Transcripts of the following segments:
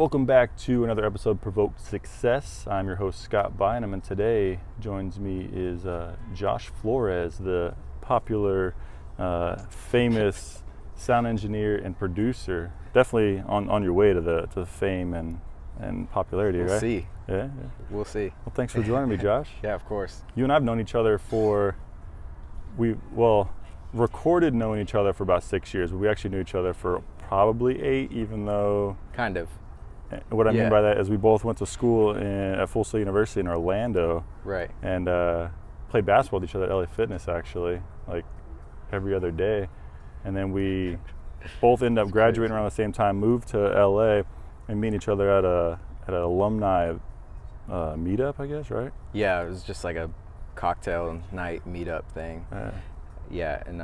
Welcome back to another episode of Provoked Success. I'm your host, Scott Bynum, and today joins me is Josh Florez, the popular, famous sound engineer and producer. Definitely on your way to the fame and popularity, We'll right? see. Yeah. We'll see. Well, thanks for joining me, Josh. Yeah, of course. You and I have known each other recorded knowing each other for about 6 years, but we actually knew each other for probably 8, even though... Kind of. What I mean by that is we both went to school at Full Sail University in Orlando. Right. And played basketball with each other at LA Fitness, actually, like every other day. And then we both ended up graduating around the same time, moved to LA, and meeting each other at an alumni meetup, I guess, right? Yeah, it was just like a cocktail night meetup thing. Yeah, and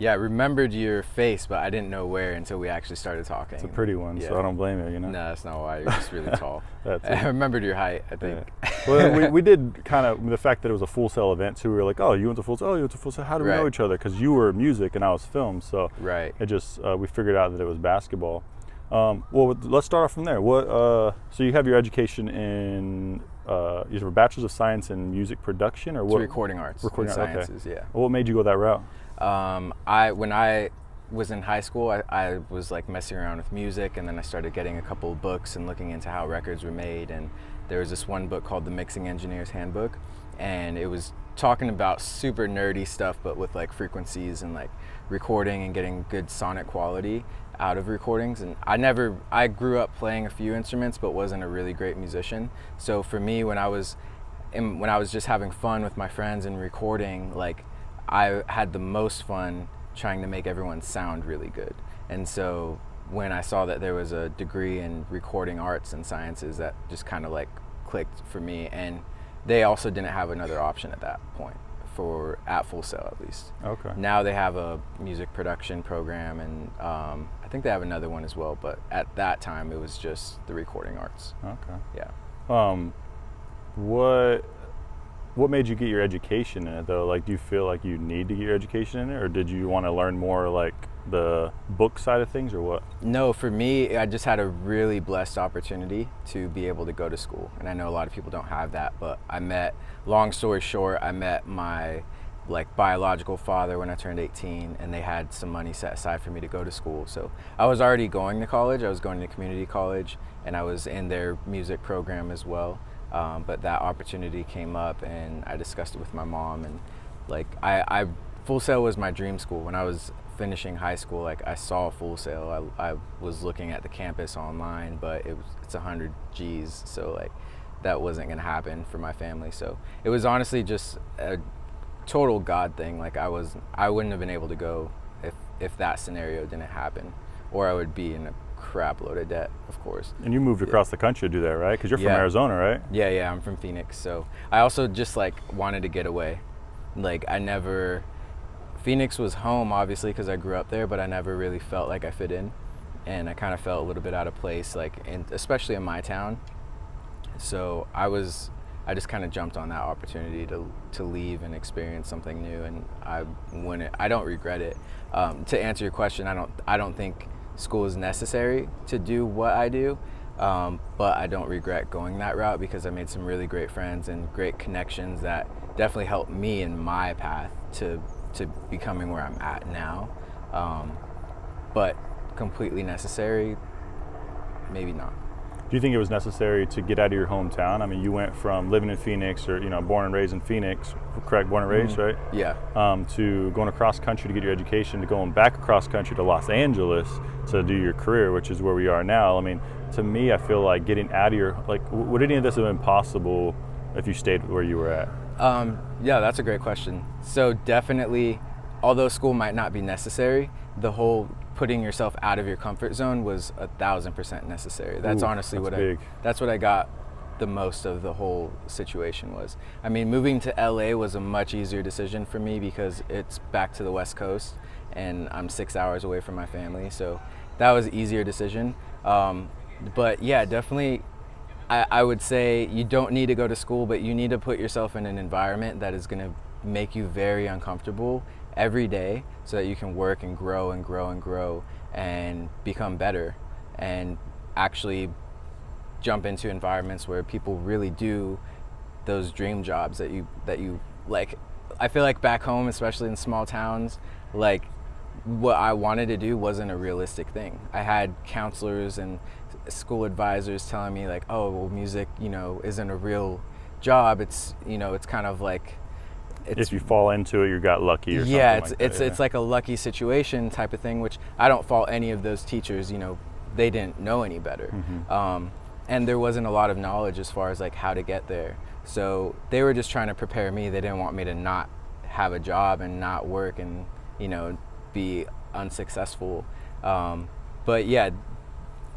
I remembered your face, but I didn't know where until we actually started talking. It's a pretty one, so I don't blame you, No, that's not why. You're just really tall. I remembered your height, I think. Yeah. Well, we did kind of, the fact that it was a Full Sail event, too, we were like, oh, you went to Full Sail? Oh, you went to Full Sail? How do we know each other? Because you were music and I was film, so it just, we figured out that it was basketball. Let's start off from there. So you have your education in, you have a Bachelor's of Science in Music Production, or what? Recording Arts. Recording Sciences, okay. Yeah. What made you go that route? When I was in high school, I was like messing around with music, and then I started getting a couple of books and looking into how records were made. And there was this one book called The Mixing Engineer's Handbook, and it was talking about super nerdy stuff, but with like frequencies and like recording and getting good sonic quality out of recordings. And I grew up playing a few instruments, but wasn't a really great musician. So for me, when I was just having fun with my friends and recording, like I had the most fun trying to make everyone sound really good. And so when I saw that there was a degree in recording arts and sciences, that just kind of like clicked for me. And they also didn't have another option at that point, at Full Sail at least. Okay. Now they have a music production program, and I think they have another one as well, but at that time it was just the recording arts. Okay. Yeah. What made you get your education in it, though? Like, do you feel like you need to get your education in it, or did you want to learn more like the book side of things, or what? No, for me, I just had a really blessed opportunity to be able to go to school. And I know a lot of people don't have that, but long story short, I met my biological father when I turned 18, and they had some money set aside for me to go to school. So I was already going to college. I was going to community college, and I was in their music program as well. But that opportunity came up, and I discussed it with my mom, and Full Sail was my dream school. When I was finishing high school, I saw Full Sail. I was looking at the campus online, but it's 100 G's, so that wasn't gonna happen for my family. So it was honestly just a total God thing. I wouldn't have been able to go if that scenario didn't happen, or I would be in a crap load of debt, of course. And you moved across the country to do that, right? Because you're from Arizona, right? Yeah, I'm from Phoenix. So I also just wanted to get away. Phoenix was home, obviously, because I grew up there, but I never really felt like I fit in, and I kind of felt a little bit out of place, especially in my town. So I just kind of jumped on that opportunity to leave and experience something new, and I don't regret it. To answer your question, I don't think school is necessary to do what I do, but I don't regret going that route, because I made some really great friends and great connections that definitely helped me in my path to becoming where I'm at now. But completely necessary, maybe not. Do you think it was necessary to get out of your hometown? I mean, you went from living in Phoenix, or born and raised in Phoenix, correct? Born and raised, right? Yeah. To going across country to get your education, to going back across country to Los Angeles to do your career, which is where we are now. I mean, to me, I feel like getting out of would any of this have been possible if you stayed where you were at? Yeah, that's a great question. So definitely, although school might not be necessary, the whole putting yourself out of your comfort zone was 1,000% necessary. That's honestly that's what I got the most of the whole situation was. I mean, moving to LA was a much easier decision for me because it's back to the West Coast, and I'm 6 hours away from my family, so that was an easier decision. But yeah, definitely, I would say you don't need to go to school, but you need to put yourself in an environment that is going to make you very uncomfortable every day, so that you can work and grow and grow and grow and become better. And actually jump into environments where people really do those dream jobs that you like. I feel like back home, especially in small towns, like what I wanted to do wasn't a realistic thing. I had counselors and school advisors telling me like, oh, well, music, isn't a real job. It's, it's kind of like, if you fall into it, you got lucky or something. It's like a lucky situation type of thing, which I don't fault any of those teachers. They didn't know any better. And there wasn't a lot of knowledge as far as like how to get there. So they were just trying to prepare me. They didn't want me to not have a job and not work and, be unsuccessful. But yeah,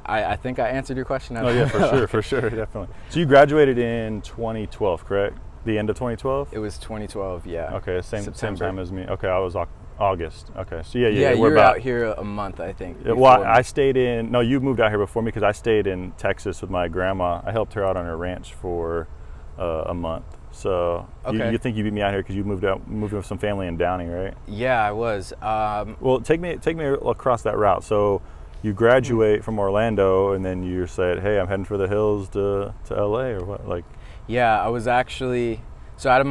I think I answered your question. Oh yeah, for sure, definitely. So you graduated in 2012, correct? The end of 2012? It was 2012, yeah. Okay, same time as me. Okay, I was August. Okay, so yeah, you were out here a month, I think. Well, I stayed in. No, you moved out here before me because I stayed in Texas with my grandma. I helped her out on her ranch for a month. So you think you beat me out here because you moved with some family in Downing, right? Yeah, I was. Well, take me across that route. So you graduate from Orlando, and then you said, "Hey, I'm heading for the hills to LA," or what? Like, yeah, I was actually out of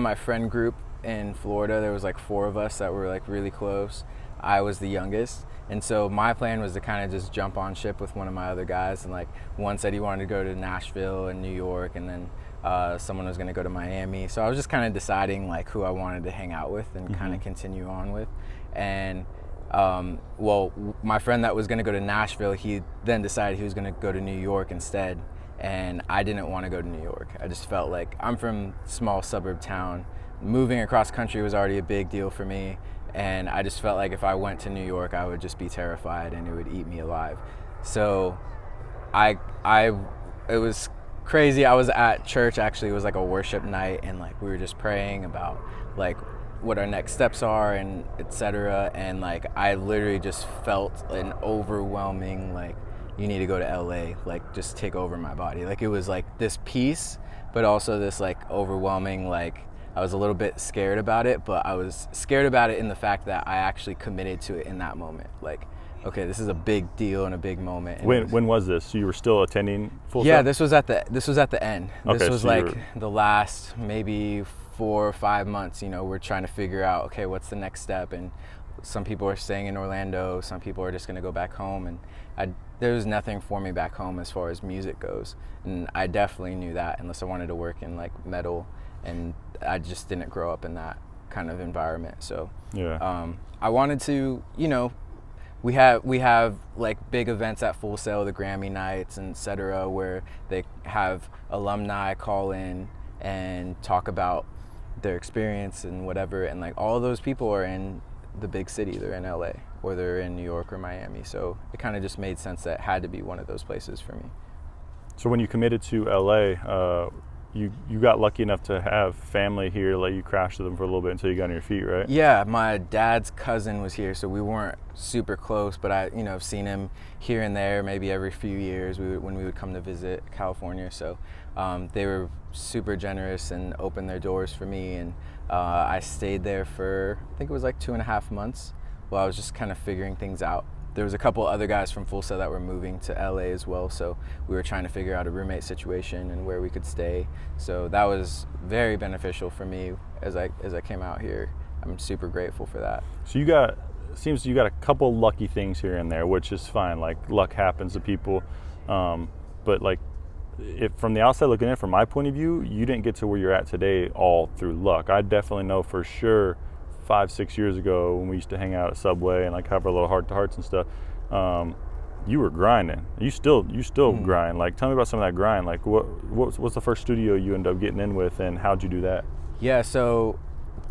my friend group in Florida. There was like 4 of us that were like really close. I was the youngest, and so my plan was to kind of just jump on ship with one of my other guys. And like one said he wanted to go to Nashville and New York, and then someone was going to go to Miami. So I was just kind of deciding like who I wanted to hang out with and kind of continue on with. And my friend that was going to go to Nashville, he then decided he was going to go to New York instead. And I didn't want to go to New York. I just felt like I'm from a small suburb town. Moving across country was already a big deal for me. And I just felt like if I went to New York, I would just be terrified and it would eat me alive. So it was crazy. I was at church, actually. It was like a worship night, and like we were just praying about like what our next steps are and etc. And like I literally just felt an overwhelming like, you need to go to LA, like just take over my body. Like it was like this peace, but also this like overwhelming, like I was a little bit scared about it, but I was scared about it in the fact that I actually committed to it in that moment. Like, okay, this is a big deal and a big moment. And when was this? So you were still attending Full Yeah, Sail? this was at the end. Okay, this was so like the last maybe 4 or 5 months. We're trying to figure out, okay, what's the next step? And some people are staying in Orlando. Some people are just going to go back home. And there was nothing for me back home as far as music goes. And I definitely knew that unless I wanted to work in like metal. And I just didn't grow up in that kind of environment. So yeah. I wanted to, we have like big events at Full Sail, the Grammy nights and et cetera, where they have alumni call in and talk about their experience and whatever. And like all of those people are in the big city. They're in LA or they're in New York or Miami. So it kind of just made sense that it had to be one of those places for me. So when you committed to LA, you got lucky enough to have family here, let you crash with them for a little bit until you got on your feet, right? Yeah, my dad's cousin was here, so we weren't super close, but I've seen him here and there, maybe every few years when we would come to visit California. So they were super generous and opened their doors for me, and I stayed there for, I think it was like 2.5 months while I was just kind of figuring things out. There was a couple other guys from Full Sail that were moving to LA as well, so we were trying to figure out a roommate situation and where we could stay. So that was very beneficial for me as I came out here. I'm super grateful for that. So seems you got a couple lucky things here and there, which is fine. Like luck happens to people, but like if from the outside looking in, from my point of view, you didn't get to where you're at today all through luck. I definitely know for sure 5-6 years ago when we used to hang out at Subway and like have our little heart-to-hearts and stuff, you were grinding. You still grind. Like tell me about some of that grind. Like what's the first studio you ended up getting in with, and how'd you do that? Yeah, so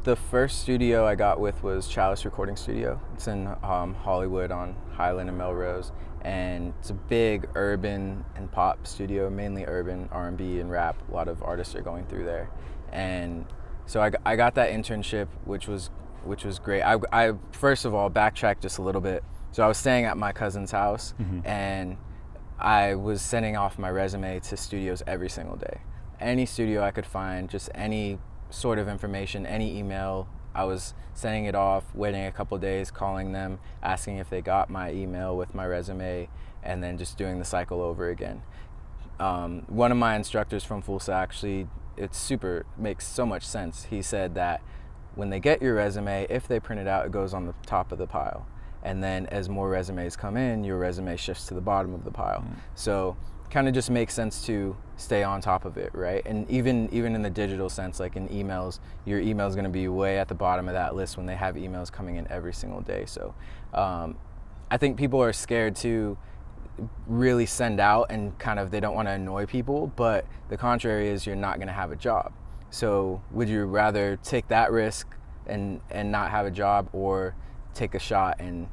the first studio I got with was Chalice Recording Studio. It's in Hollywood on Highland and Melrose, and it's a big urban and pop studio, mainly urban, R&B and rap. A lot of artists are going through there, and so I got that internship, which was great. I first of all backtrack just a little bit. So I was staying at my cousin's house, and I was sending off my resume to studios every single day. Any studio I could find, just any sort of information, any email, I was sending it off, waiting a couple of days, calling them, asking if they got my email with my resume, and then just doing the cycle over again. One of my instructors from Full Sail, actually, makes so much sense. He said that when they get your resume, if they print it out, it goes on the top of the pile. And then as more resumes come in, your resume shifts to the bottom of the pile. So kind of just makes sense to stay on top of it, right? And even in the digital sense, like in emails, your email is going to be way at the bottom of that list when they have emails coming in every single day. So I think people are scared to really send out, and kind of they don't want to annoy people, but the contrary is you're not going to have a job. So would you rather take that risk and not have a job, or take a shot and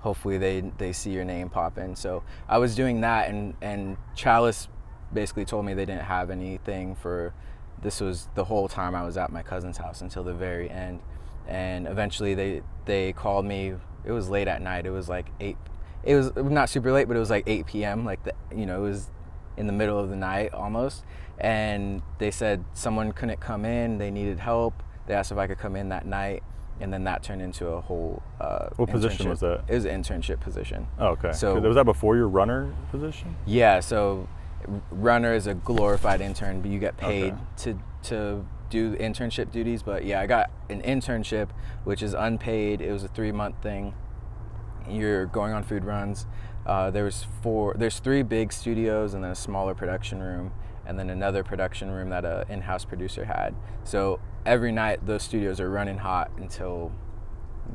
hopefully they see your name pop in? So I was doing that, and Chalice basically told me they didn't have anything for, this was the whole time I was at my cousin's house until the very end. And eventually they called me. It was late at night. It was like 8, it was not super late, but it was like 8 p.m. Like it was in the middle of the night almost. And they said someone couldn't come in, they needed help. They asked if I could come in that night. And then that turned into a whole What position was that? It was an internship position. Oh, okay. So was that before your runner position? Yeah, so runner is a glorified intern, but you get paid to do internship duties. But yeah, I got an internship, which is unpaid. It was a 3-month thing. You're going on food runs. There's 3 big studios and then a smaller production room, and then another production room that an in-house producer had. So every night those studios are running hot until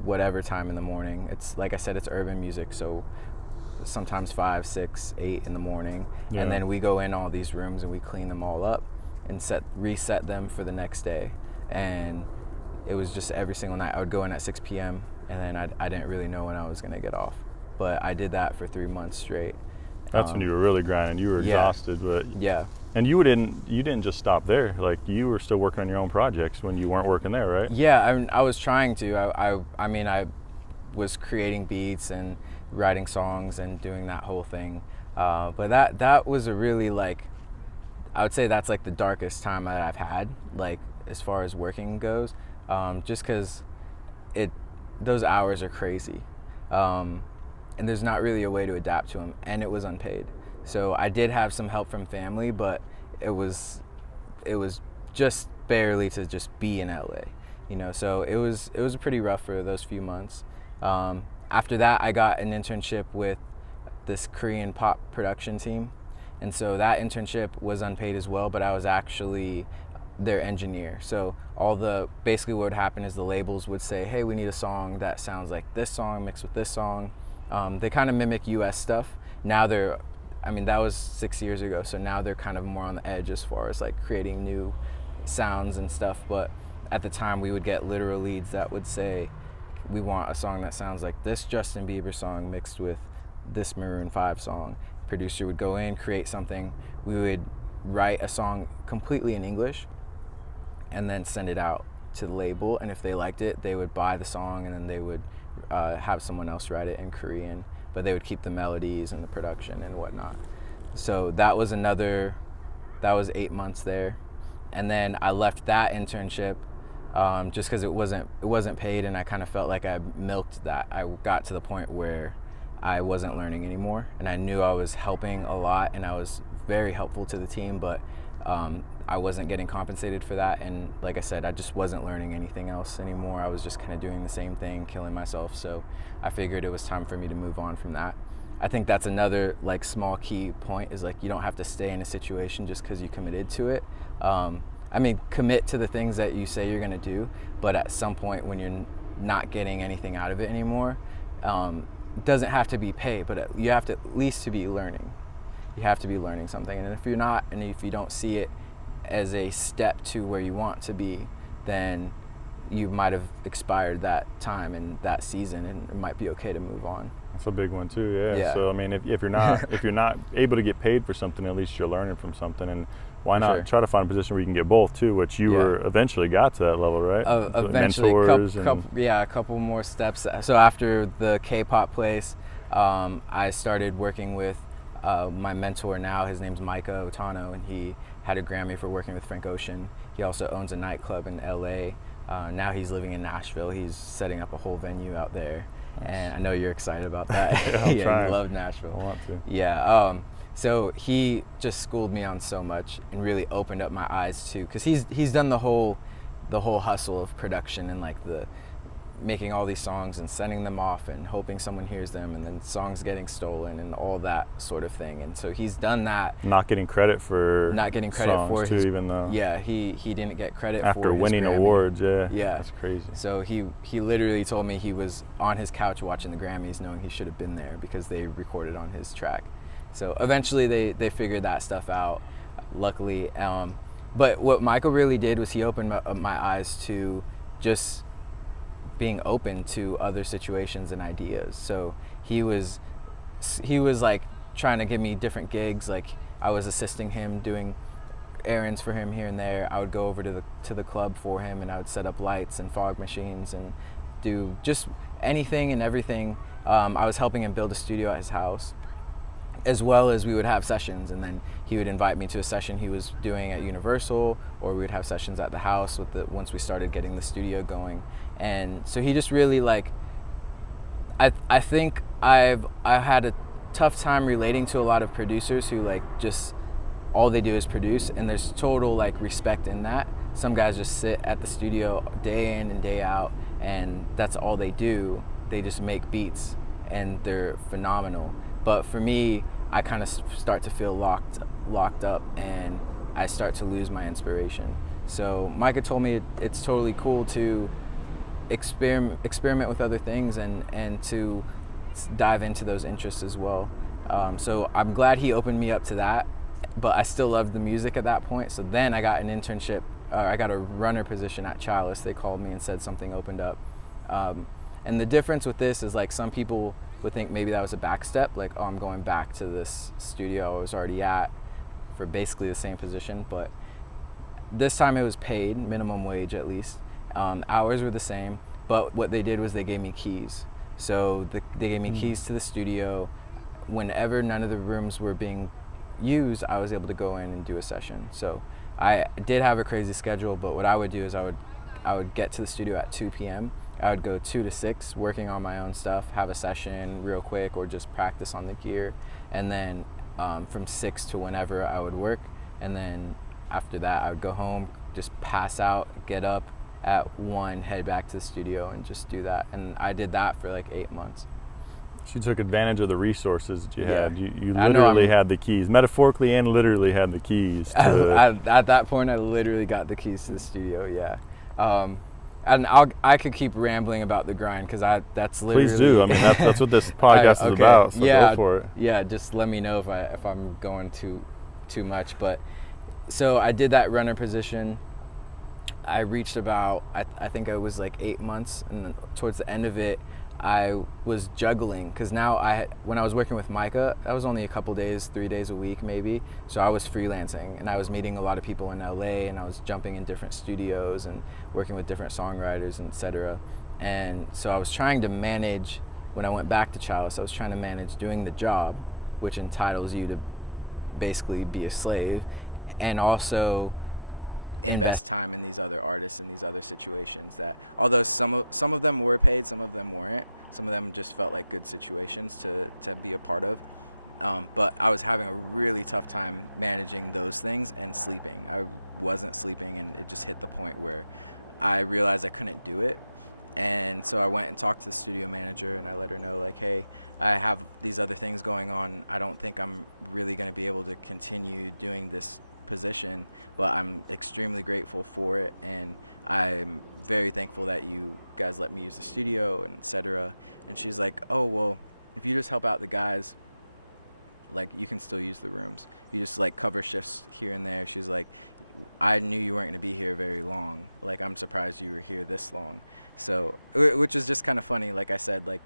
whatever time in the morning. It's like I said, it's urban music, so sometimes 5, 6, 8 in the morning. Yeah. And then we go in all these rooms and we clean them all up and reset them for the next day. And it was just every single night. I would go in at 6 p.m. and then I didn't really know when I was gonna get off. But I did that for 3 months straight. That's when you were really grinding. You were exhausted, but yeah. And you didn't just stop there. Like, you were still working on your own projects when you weren't working there, right? Yeah, I was trying to. I was creating beats and writing songs and doing that whole thing. But that was a really, like, I would say that's like the darkest time that I've had, like as far as working goes, just because those hours are crazy. And there's not really a way to adapt to them, and it was unpaid. So I did have some help from family, but it was just barely to just be in LA, So it was pretty rough for those few months. After that, I got an internship with this Korean pop production team, and so that internship was unpaid as well, but I was actually their engineer. So basically what would happen is the labels would say, hey, we need a song that sounds like this song mixed with this song. They kind of mimic US stuff. Now that was 6 years ago, so now they're kind of more on the edge as far as like creating new sounds and stuff. But at the time, we would get literal leads that would say, we want a song that sounds like this Justin Bieber song mixed with this Maroon 5 song. Producer would go in, create something. We would write a song completely in English and then send it out to the label. And if they liked it, they would buy the song, and then they would have someone else write it in Korean, but they would keep the melodies and the production and whatnot. So that was 8 months there. And then I left that internship just because it wasn't paid, and I kind of felt like I milked that. I got to the point where I wasn't learning anymore, and I knew I was helping a lot, and I was very helpful to the team, but I wasn't getting compensated for that. And like I said, I just wasn't learning anything else anymore. I was just kind of doing the same thing, killing myself. So I figured it was time for me to move on from that. I think that's another like small key point, is like, you don't have to stay in a situation just because you committed to it. Commit to the things that you say you're gonna do, but at some point when you're not getting anything out of it anymore, it doesn't have to be paid, but you have to at least to be learning. You have to be learning something. And if you're not, and if you don't see it as a step to where you want to be, then you might have expired that time and that season, and it might be okay to move on. That's a big one too, yeah. So if you're not able to get paid for something, at least you're learning from something. And why not try to find a position where you can get both too, which you were eventually got to that level, right? Eventually, a couple more steps. So after the K-pop place, I started working with my mentor now. His name's Micah Otano, and he had a Grammy for working with Frank Ocean. He also owns a nightclub in LA Now he's living in Nashville. He's setting up a whole venue out there. And I know you're excited about that. Yeah, you love Nashville. I want to. Yeah. So he just schooled me on so much and really opened up my eyes too, because he's done the whole hustle of production and like the making all these songs and sending them off and hoping someone hears them and then songs getting stolen and all that sort of thing. And so he's done that. Not getting credit for songs too, his, even though. Yeah, he didn't get credit after for his winning Grammy. awards. Yeah, that's crazy. So he literally told me he was on his couch watching the Grammys, knowing he should have been there because they recorded on his track. So eventually they figured that stuff out, luckily. But what Michael really did was he opened my eyes to just being open to other situations and ideas. So he was like trying to give me different gigs. Like I was assisting him, doing errands for him here and there. I would go over to the club for him, and I would set up lights and fog machines and do just anything and everything. I was helping him build a studio at his house, as well as we would have sessions, and then he would invite me to a session he was doing at Universal, or we would have sessions at the house once we started getting the studio going. And so he just really like, I think I had a tough time relating to a lot of producers who like just all they do is produce, and there's total like respect in that. Some guys just sit at the studio day in and day out, and that's all they do. They just make beats and they're phenomenal. But for me, I kind of start to feel locked up, and I start to lose my inspiration. So Micah told me it's totally cool to experiment with other things and to dive into those interests as well. So I'm glad he opened me up to that, but I still loved the music at that point. So then I got an internship, I got a runner position at Chalice. They called me and said something opened up. And the difference with this is like some people would think maybe that was a back step, like, oh, I'm going back to this studio I was already at for basically the same position. But this time it was paid, minimum wage at least. Hours were the same, but what they did was they gave me keys. So they gave me keys to the studio. Whenever none of the rooms were being used, I was able to go in and do a session. So I did have a crazy schedule, but what I would do is I would get to the studio at 2 p.m. I would go 2 to 6 working on my own stuff, have a session real quick or just practice on the gear. And then from 6 to whenever I would work. And then after that, I would go home, just pass out, get up at 1, head back to the studio and just do that. And I did that for like 8 months. So you took advantage of the resources that you had. You I literally had the keys, metaphorically and literally had the keys. At that point, I literally got the keys to the studio, yeah. And I could keep rambling about the grind because that's literally. Please do. I mean, that's what this podcast is about. So go for it. Yeah, just let me know if I'm going too much. But so I did that runner position. I reached about I think I was like 8 months, and then towards the end of it, I was juggling because now when I was working with Micah, that was only a couple days, 3 days a week maybe. So I was freelancing and I was meeting a lot of people in LA, and I was jumping in different studios and working with different songwriters, etc. And so I was trying to manage, when I went back to Chalice, I was trying to manage doing the job, which entitles you to basically be a slave, and also invest time in these other artists and these other situations that, although some of them were paid, some of them weren't. Some of them just felt like good situations to be a part of. But I was having a really tough time managing those things and sleeping. I wasn't sleeping, and it just hit the point where I realized I couldn't do it. And so I went and talked to the studio manager, and I let her know, like, hey, I have these other things going on. I don't think I'm really going to be able to continue doing this position, but I'm extremely grateful for it, and I'm very thankful that you guys let me use the studio, and etc. And she's like, oh, well, if you just help out the guys, like, you can still use the rooms. You just like cover shifts here and there. She's like, I knew you weren't going to be here very long. Like, I'm surprised you were here this long. So, which is just kind of funny. Like I said, like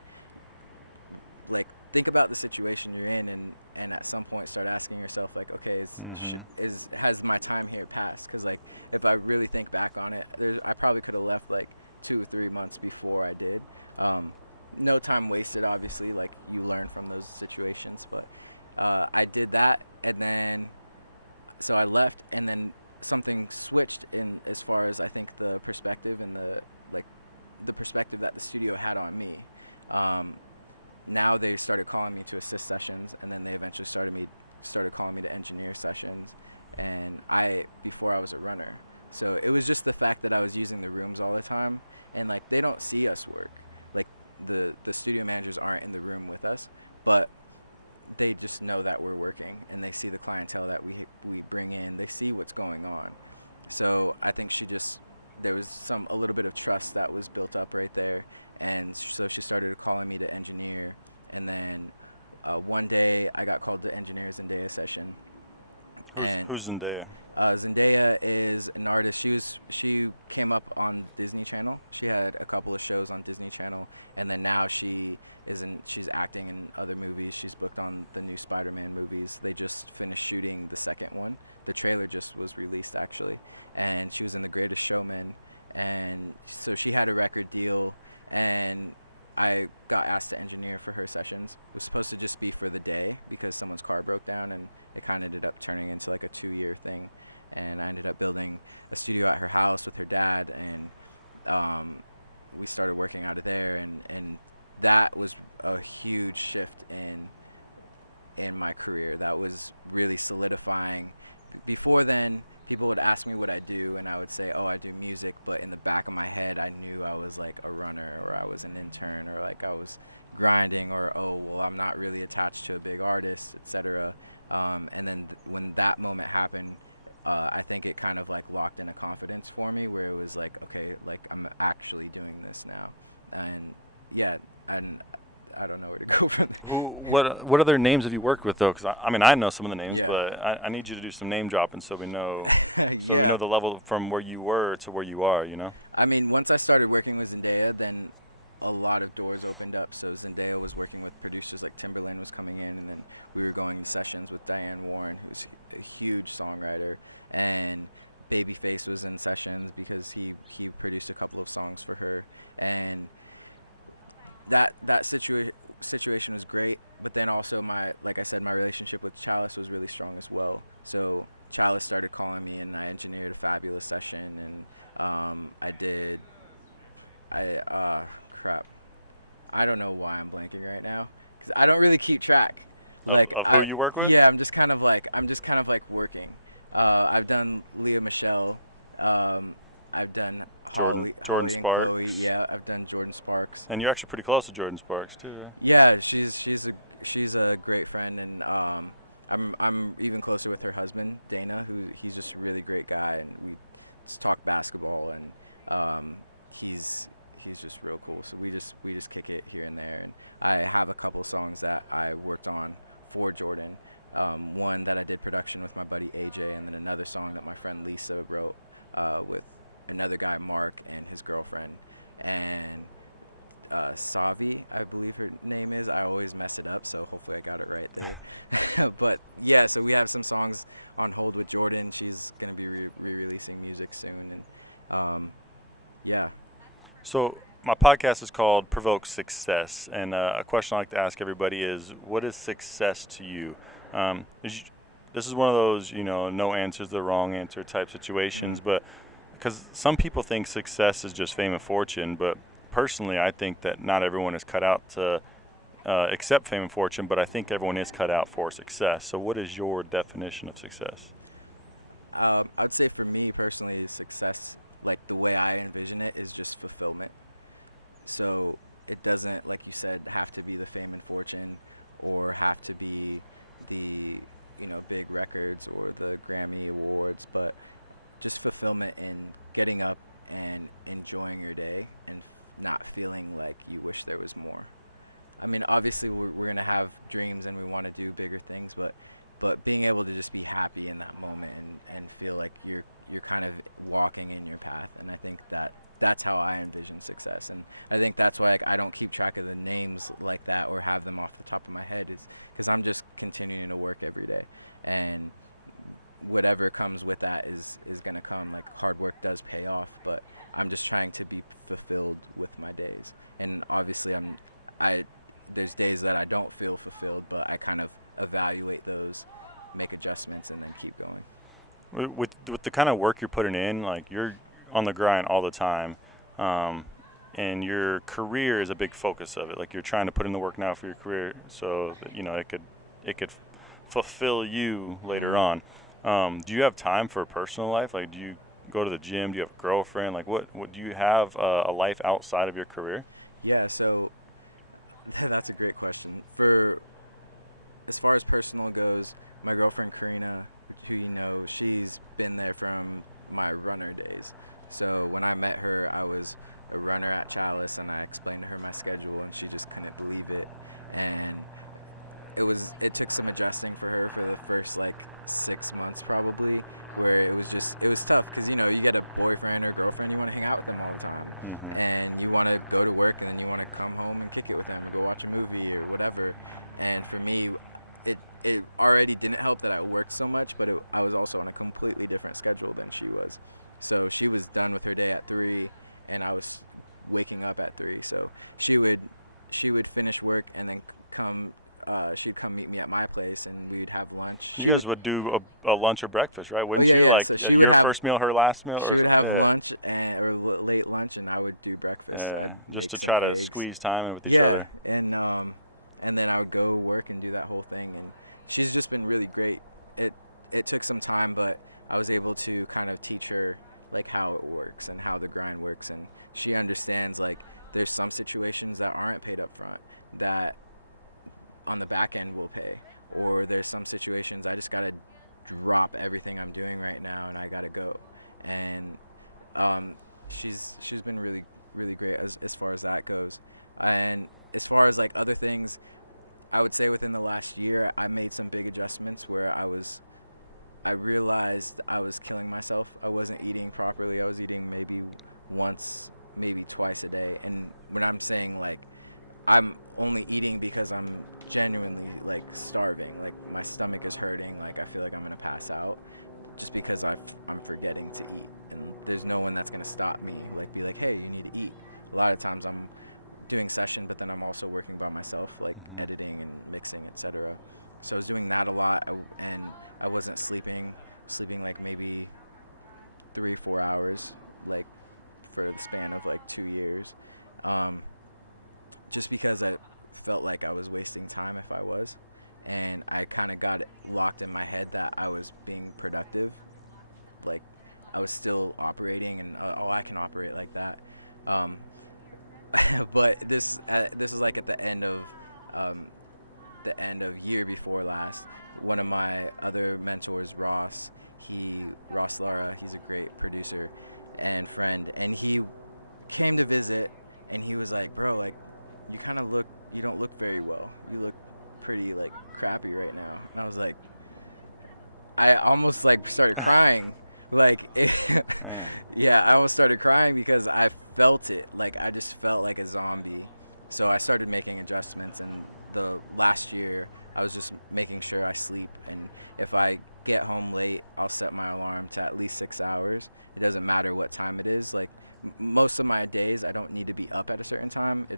think about the situation you're in, and at some point start asking yourself, like, okay, has my time here passed? Because like, if I really think back on it, I probably could have left like 2 or 3 months before I did. No time wasted, obviously. Like, you learn from those situations, but I did that, and then so I left, and then something switched in as far as I think the perspective and the perspective that the studio had on me. Now they started calling me to assist sessions, and then they eventually started calling me to engineer sessions. And before I was a runner, so it was just the fact that I was using the rooms all the time, and like they don't see us work, like the studio managers aren't in the room with us, but they just know that we're working, and they see the clientele that we bring in. They see what's going on. So I think there was a little bit of trust that was built up right there, and so she started calling me to engineer. And then one day I got called to engineer Zendaya session. Who's Zendaya? Zendaya is an artist. She came up on Disney Channel. She had a couple of shows on Disney Channel, and then now she's acting in other movies. She's booked on the new Spider-Man movies. They just finished shooting the second one. The trailer just was released actually, and she was in The Greatest Showman, and so she had a record deal, and I got asked to engineer for her sessions. It was supposed to just be for the day because someone's car broke down, and it kind of ended up turning into like a 2-year thing. And I ended up building a studio at her house with her dad, and we started working out of there, and that was a huge shift in my career. That was really solidifying. Before then, people would ask me what I do, and I would say, oh, I do music, but in the back of my head, I knew I was like a runner, or I was an intern, or like I was grinding, or, oh, well, I'm not really attached to a big artist, etc. And then when that moment happened, I think it kind of like locked in a confidence for me where it was like, okay, like I'm actually doing this now. And yeah, and I don't know where to go from there. What other names have you worked with though? Because I know some of the names, yeah. But I need you to do some name dropping so we know, yeah. We know the level from where you were to where you are. I mean, once I started working with Zendaya, then a lot of doors opened up. So Zendaya was working with producers like Timberland was coming in, and then we were going to sessions with Diane Warren, who's a huge songwriter, and Babyface was in sessions because he produced a couple of songs for her, and that situation was great. But then also like I said, my relationship with Chalice was really strong as well. So Chalice started calling me, and I engineered a Fabulous session, and I don't know why I'm blanking right now, because I don't really keep track. Like of who you work with? Yeah, I'm just kind of like working. I've done Leah Michelle. I've done Holly and Chloe. Yeah, I've done Jordan Sparks. And you're actually pretty close to Jordan Sparks too, right? Yeah, she's a great friend, and I'm even closer with her husband Dana, he's just a really great guy, and we just talk basketball, and he's just real cool. So we just kick it here and there, and I have a couple songs that I worked on for Jordan. One that I did production with my buddy AJ, and then another song that my friend Lisa wrote with another guy, Mark, and his girlfriend, and Savi, I believe her name is. I always mess it up, so hopefully I got it right there. But yeah, so we have some songs on hold with Jordan. She's gonna be re-releasing music soon, and yeah. So my podcast is called Provoked Success, and a question I like to ask everybody is, what is success to you? This is one of those, no answer is the wrong answer type situations, but because some people think success is just fame and fortune, but personally I think that not everyone is cut out to accept fame and fortune, but I think everyone is cut out for success. So what is your definition of success? I would say for me personally, success, like the way I envision it, is just fulfillment. So it doesn't, like you said, have to be the fame and fortune, or have to be the big records or the Grammy awards, but just fulfillment in getting up and enjoying your day and not feeling like you wish there was more. I mean, obviously we're gonna have dreams and we want to do bigger things, but being able to just be happy in that moment and feel like you're kind of walking in your path. And I think that's how I envision success. And I think that's why I don't keep track of the names like that or have them off the top of my head, is because I'm just continuing to work every day, and whatever comes with that is going to come. Like, hard work does pay off, but I'm just trying to be fulfilled with my days. And obviously there's days that I don't feel fulfilled, but I kind of evaluate those, make adjustments, and then keep going. With the kind of work you're putting in, like you're on the grind all the time, and your career is a big focus of it. Like you're trying to put in the work now for your career, so that, it could fulfill you later on. Do you have time for a personal life? Like, do you go to the gym? Do you have a girlfriend? Like, what do you have a life outside of your career? Yeah, so that's a great question. As far as personal goes, my girlfriend Karina, who you know, she's been there from my runner days. So when I met her, I was a runner at Chalice, and I explained to her my schedule, and she just couldn't believe it. And it took some adjusting for her for the first like 6 months probably, where it was tough because you get a boyfriend or girlfriend, you want to hang out with them all the time, and you want to go to work and then you want to come home and kick it with them or go watch a movie or whatever. And for me, it already didn't help that I worked so much, but I was also on a completely different schedule than she was. So she was done with her day at 3 and I was waking up at 3. So she would finish work and then she'd come meet me at my place and we would have lunch. You guys would do a lunch or breakfast, right? Wouldn't yeah. Like, so she would have first meal, her last meal. She would have lunch or late lunch, and I would do breakfast. Yeah, I'd just make to try some to eggs. Squeeze time in with each other. Yeah, and then I would go work and do that whole thing. And she's just been really great. It took some time, but I was able to kind of teach her like how it works and how the grind works, and she understands like there's some situations that aren't paid up front that on the back end will pay, or there's some situations I just gotta drop everything I'm doing right now and I gotta go. And she's been really, really great as far as that goes. And as far as like other things, I would say within the last year I made some big adjustments where I realized I was killing myself. I wasn't eating properly. I was eating maybe once, maybe twice a day. And when I'm saying like I'm only eating because I'm genuinely like starving, like my stomach is hurting, like I feel like I'm gonna pass out, just because I'm forgetting to eat, and there's no one that's gonna stop me, like be like, hey, you need to eat. A lot of times I'm doing session, but then I'm also working by myself, like editing and mixing, etc. So I was doing that a lot, and I wasn't sleeping like maybe 3-4 hours, like for the span of like 2 years. Just because I felt like I was wasting time if I was. And I kind of got it locked in my head that I was being productive. Like I was still operating and, I can operate like that. But this was like at the end of year before last. One of my other mentors, Ross Lara, he's a great producer and friend. And he came to visit and he was like, bro, like, you don't look very well. You look pretty like crappy right now. And I was like, I almost like started crying. Yeah, I almost started crying because I felt it. Like I just felt like a zombie. So I started making adjustments, and the last year I was just making sure I sleep, and if I get home late, I'll set my alarm to at least 6 hours. It doesn't matter what time it is. Like most of my days I don't need to be up at a certain time.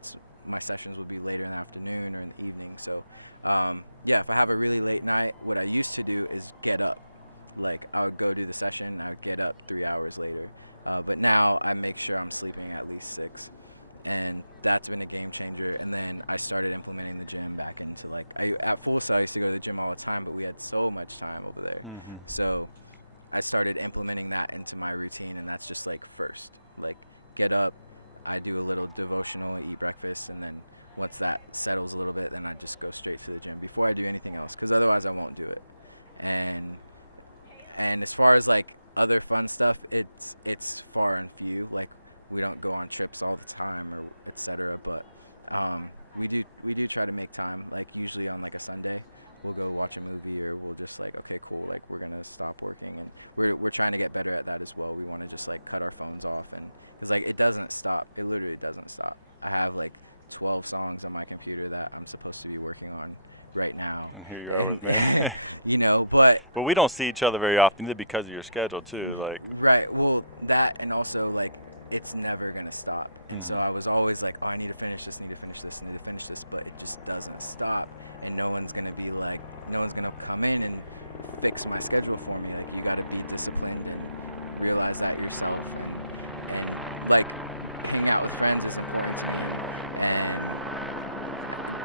My sessions will be later in the afternoon or in the evening. So if I have a really late night, what I used to do is get up. Like I would go do the session, I would get up 3 hours later. But now I make sure I'm sleeping at least 6. And that's been a game changer. And then I started implementing the gym back into at Full Sail I used to go to the gym all the time, but we had so much time over there. So I started implementing that into my routine, and that's just like first, like get up, I do a little devotional, eat breakfast, and then once that settles a little bit, then I just go straight to the gym before I do anything else, because otherwise I won't do it. And as far as like other fun stuff, it's far and few. Like we don't go on trips all the time or etc. But we do try to make time. Like usually on like a Sunday, we'll go watch a movie, or we'll just like, okay, cool, like we're gonna stop working, and we're trying to get better at that as well. We want to just like cut our phones off, and because like it doesn't stop. It literally doesn't stop. I have like 12 songs on my computer that I'm supposed to be working on right now, and but we don't see each other very often because of your schedule too, like right. Well, that, and also like it's never gonna stop. And so I was always like, oh, I need to finish this, need to finish this, need to finish this, but it just doesn't stop. And no one's gonna come in and fix my schedule for me. Like, you got to be disciplined and realize that yourself. And like, hanging out with friends is important to me, and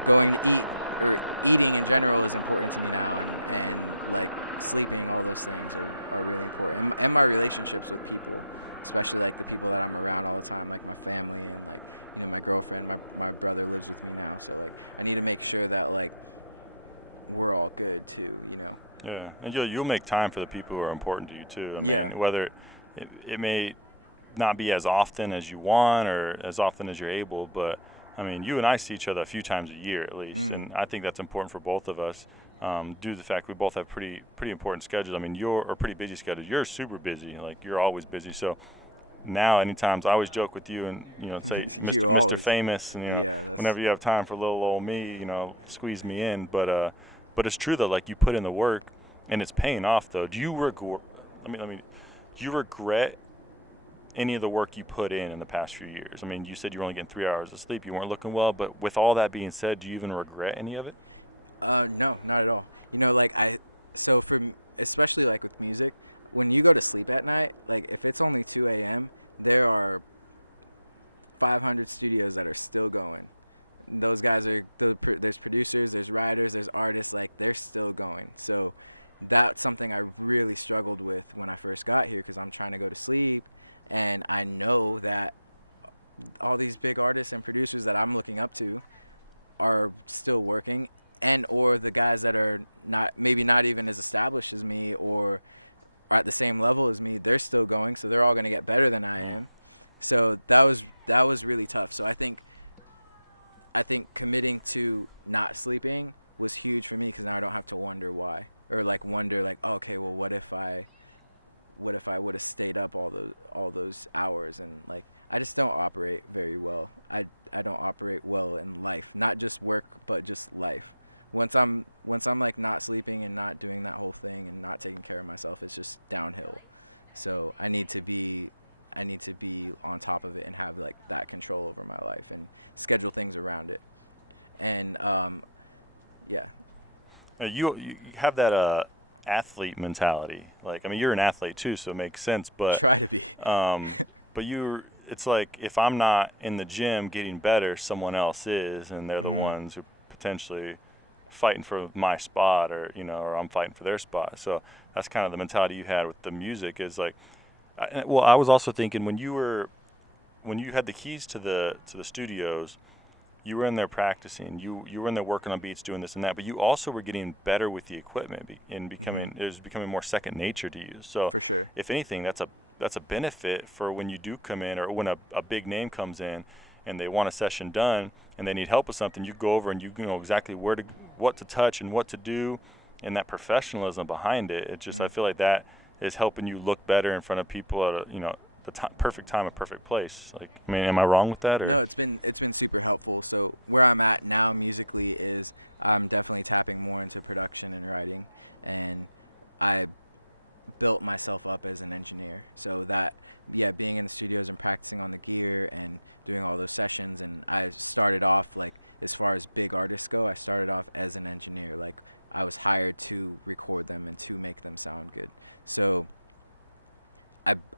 going to eat, or eating in general, is important to me now, and like sleeping, all those things are really important. And my relationships with people, especially like the people that I'm around all the time, like my family, and like, you know, my girlfriend, my brother lives with me now, so like I need to make sure that like we're all good too, you know. Yeah, and you'll make time for the people who are important to you too. I mean, yeah. Whether it may not be as often as you want or as often as you're able, but I mean, you and I see each other a few times a year at least, and I think that's important for both of us, due to the fact we both have pretty important schedules. I mean, you're pretty busy schedules. You're super busy, like you're always busy. So now, anytime, I always joke with you and, you know, say Mr. Famous, and, you know, whenever you have time for little old me, you know, squeeze me in. But it's true though, like you put in the work and it's paying off though. Do you regret any of the work you put in the past few years? I mean, you said you were only getting 3 hours of sleep. You weren't looking well, but with all that being said, do you even regret any of it? No, not at all. You know, like especially like with music, when you go to sleep at night, like if it's only 2 a.m., there are 500 studios that are still going. Those guys there's producers, there's writers, there's artists, like they're still going. So that's something I really struggled with when I first got here, because I'm trying to go to sleep, and I know that all these big artists and producers that I'm looking up to are still working, and or the guys that are maybe not even as established as me or are at the same level as me, they're still going, so they're all going to get better than I am. So that was really tough. So I think committing to not sleeping was huge for me, because now I don't have to wonder why, or like wonder like, oh, okay, well, what if I would have stayed up all those hours? And like, I just don't operate very well. I don't operate well in life, not just work, but just life. Once I'm like not sleeping and not doing that whole thing and not taking care of myself, it's just downhill. So I need to be on top of it and have like that control over my life and schedule things around it. And yeah. You have that athlete mentality. Like, I mean, you're an athlete too, so it makes sense. But try to be. But it's like, if I'm not in the gym getting better, someone else is, and they're the ones who potentially fighting for my spot, or, you know, or I'm fighting for their spot. So that's kind of the mentality you had with the music, is like, well, I was also thinking when you had the keys to the studios, you were in there practicing, you were in there working on beats, doing this and that, but you also were getting better with the equipment and becoming it was becoming more second nature to you. So for sure, if anything, that's a benefit for when you do come in, or when a big name comes in and they want a session done and they need help with something, you go over and you know exactly what to touch and what to do, and that professionalism behind it. It just I feel like that is helping you look better in front of people at the perfect time, a perfect place. Like, I mean, am I wrong with that? Or? No, it's been super helpful. So where I'm at now musically is I'm definitely tapping more into production and writing, and I built myself up as an engineer. So that, yeah, being in the studios and practicing on the gear and doing all those sessions, and I started off, like, as far as big artists go, I started off as an engineer. Like, I was hired to record them and to make them sound good. So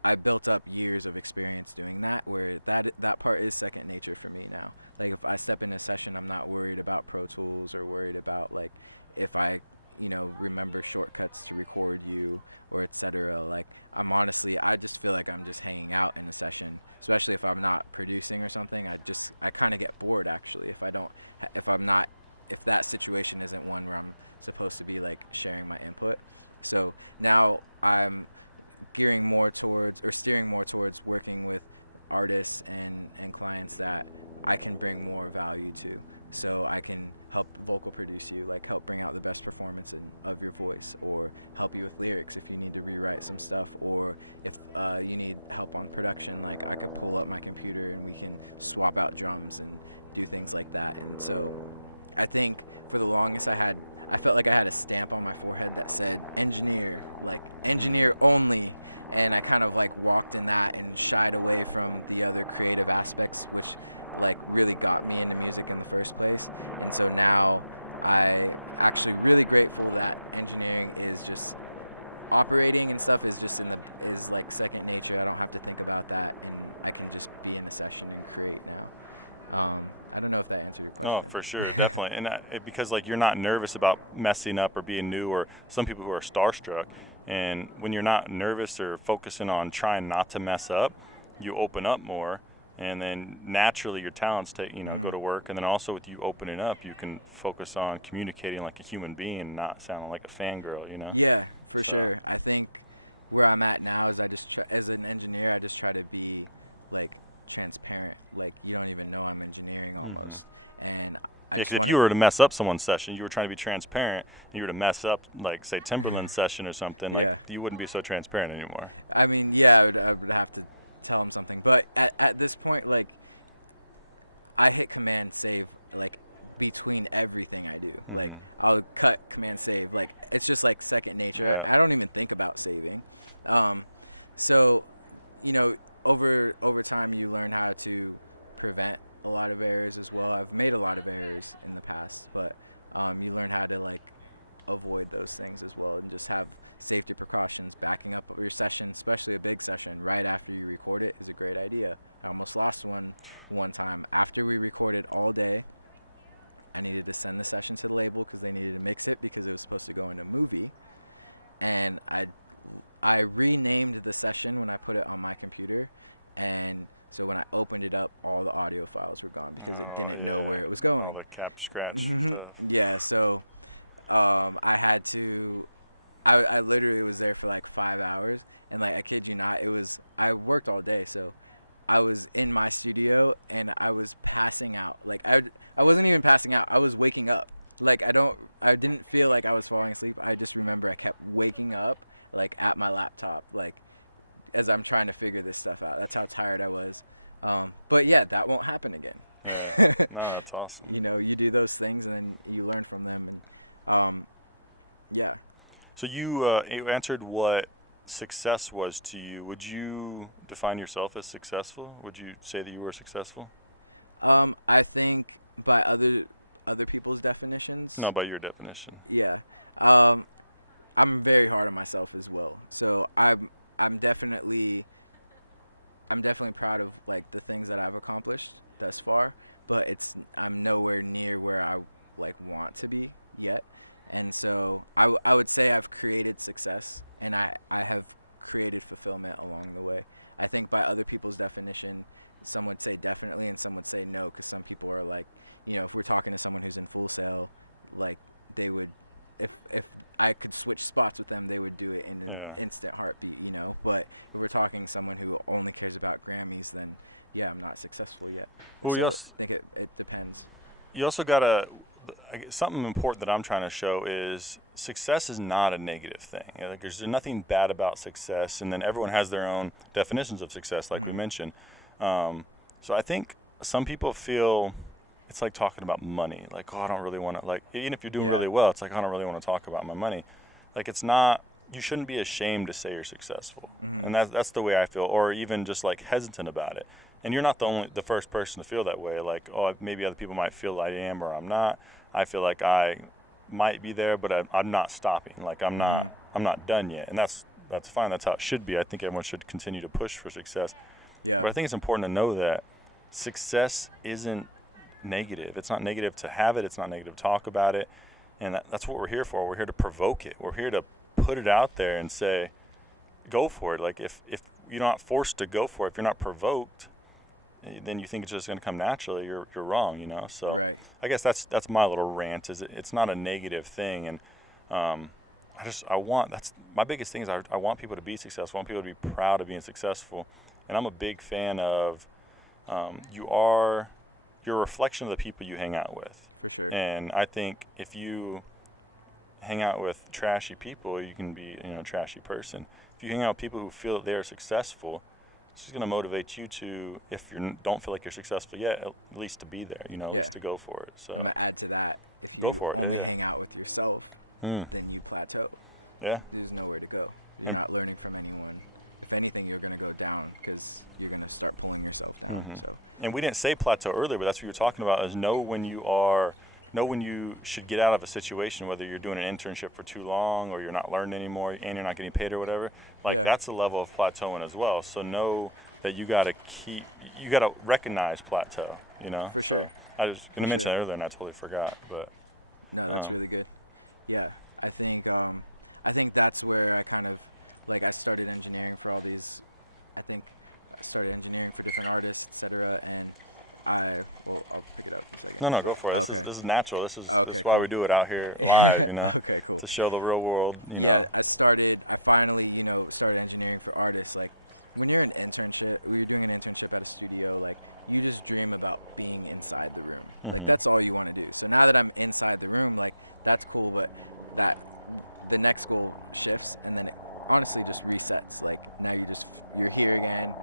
I built up years of experience doing that, where that part is second nature for me now. Like, if I step in a session, I'm not worried about Pro Tools or worried about, like, if I remember shortcuts to record you or etc. Like, I just feel like I'm just hanging out in a session, especially if I'm not producing or something. I kind of get bored, actually, if that situation isn't one where I'm supposed to be like sharing my input. So now I'm steering more towards working with artists and clients that I can bring more value to. So I can help vocal produce you, like help bring out the best performance of your voice, or help you with lyrics if you need to rewrite some stuff, or if you need help on production, like I could pull up my computer and we can swap out drums and do things like that. And so I think for the longest I I felt like I had a stamp on my forehead that said engineer, like engineer only. And I kind of like walked in that and shied away from the other creative aspects, which like really got me into music in the first place. And so now I actually really grateful that engineering is just operating and stuff is like second nature. I don't have to think about that, and I can just be in a session and create now. I don't know if that answered your question. Oh, for sure, definitely. And because like you're not nervous about messing up or being new, or some people who are starstruck. And when you're not nervous or focusing on trying not to mess up, you open up more, and then naturally your talents go to work. And then also with you opening up, you can focus on communicating like a human being, and not sounding like a fangirl. Yeah, for sure. I think where I'm at now is as an engineer, I just try to be like transparent. Like you don't even know I'm engineering almost. And if you were to mess up someone's session, you were trying to be transparent, and you were to mess up, like, say, Timberland's session or something, like, you wouldn't be so transparent anymore. I mean, yeah, I would have to tell them something. But at this point, like, I hit Command Save, like, between everything I do. Mm-hmm. Like, I'll cut Command Save. Like, it's just, like, second nature. Yeah. I don't even think about saving. So, over time, you learn how to prevent a lot of errors as well. I've made a lot of errors in the past, but you learn how to like avoid those things as well, and just have safety precautions. Backing up your session, especially a big session, right after you record it is a great idea. I almost lost one time after we recorded all day. I needed to send the session to the label because they needed to mix it because it was supposed to go in a movie, and I renamed the session when I put it on my computer, and so when I opened it up, all the audio files were gone because it didn't know where it was going. All the cap scratch stuff. Yeah, so I had to. I literally was there for like 5 hours, and like I kid you not, I worked all day, so I was in my studio and I was passing out. Like I wasn't even passing out. I was waking up. Like I didn't feel like I was falling asleep. I just remember I kept waking up like at my laptop, like as I'm trying to figure this stuff out. That's how tired I was. But yeah, that won't happen again. No, that's awesome. You do those things and then you learn from them, and yeah. So you answered what success was to you. Would you define yourself as successful? Would you say that you were successful? I think by other people's definitions. No, by your definition. Yeah. I'm very hard on myself as well. So I'm definitely proud of like the things that I've accomplished thus far, but I'm nowhere near where I like want to be yet. And so I would say I've created success, and I have created fulfillment along the way. I think by other people's definition, some would say definitely and some would say no, because some people are like, if we're talking to someone who's in Full Sail, like they would, if I could switch spots with them, they would do it in an instant heartbeat, But if we're talking someone who only cares about Grammys, then yeah, I'm not successul yet. Well, so I think it depends. You also got something important that I'm trying to show is success is not a negative thing. Like there's nothing bad about success, and then everyone has their own definitions of success, like we mentioned. So I think some people feel it's like talking about money. Like, I don't really want to, like, even if you're doing really well, it's like, I don't really want to talk about my money. Like, it's not, you shouldn't be ashamed to say you're successful. And that's the way I feel, or even just like hesitant about it. And you're not the first person to feel that way. Like, maybe other people might feel I am or I'm not. I feel like I might be there, but I'm not stopping. Like, I'm not done yet. And that's fine. That's how it should be. I think everyone should continue to push for success. Yeah. But I think it's important to know that success isn't negative. It's not negative to have it. It's not negative to talk about it. And that's what we're here for. We're here to provoke it. We're here to put it out there and say, go for it. Like, if you're not forced to go for it, if you're not provoked, then you think it's just going to come naturally. You're wrong, So right. I guess that's my little rant. Is it's not a negative thing, and that's my biggest thing is I want people to be successful. I want people to be proud of being successful, and I'm a big fan of you're a reflection of the people you hang out with. For sure. And I think if you hang out with trashy people, you can be a trashy person. If you hang out with people who feel that they're successful, it's just going to motivate you to, if you don't feel like you're successful yet, at least to be there, at least to go for it. So I'm going to add to that. If you only hang out with yourself, then you plateau. Yeah. There's nowhere to go. You're not learning from anyone. If anything, you're going to go down because you're going to start pulling yourself down. So. And we didn't say plateau earlier, but that's what you were talking about, is know when you should get out of a situation, whether you're doing an internship for too long or you're not learning anymore and you're not getting paid or whatever. That's a level of plateauing as well. So know that you got to recognize plateau, For sure. I was going to mention that earlier and I totally forgot, but. No, that's really good. Yeah. I think that's where I kind of, I started engineering for all these, I started engineering for different artists, etc. And I'll pick it up in a second. No, go for it. Okay. This is natural. This is cool. why we do it out here live, Okay, cool. To show the real world. I finally, started engineering for artists. When you're doing an internship at a studio, you just dream about being inside the room. That's all you want to do. So now that I'm inside the room, that's cool, but the next goal shifts and then it honestly just resets. Now you're here again,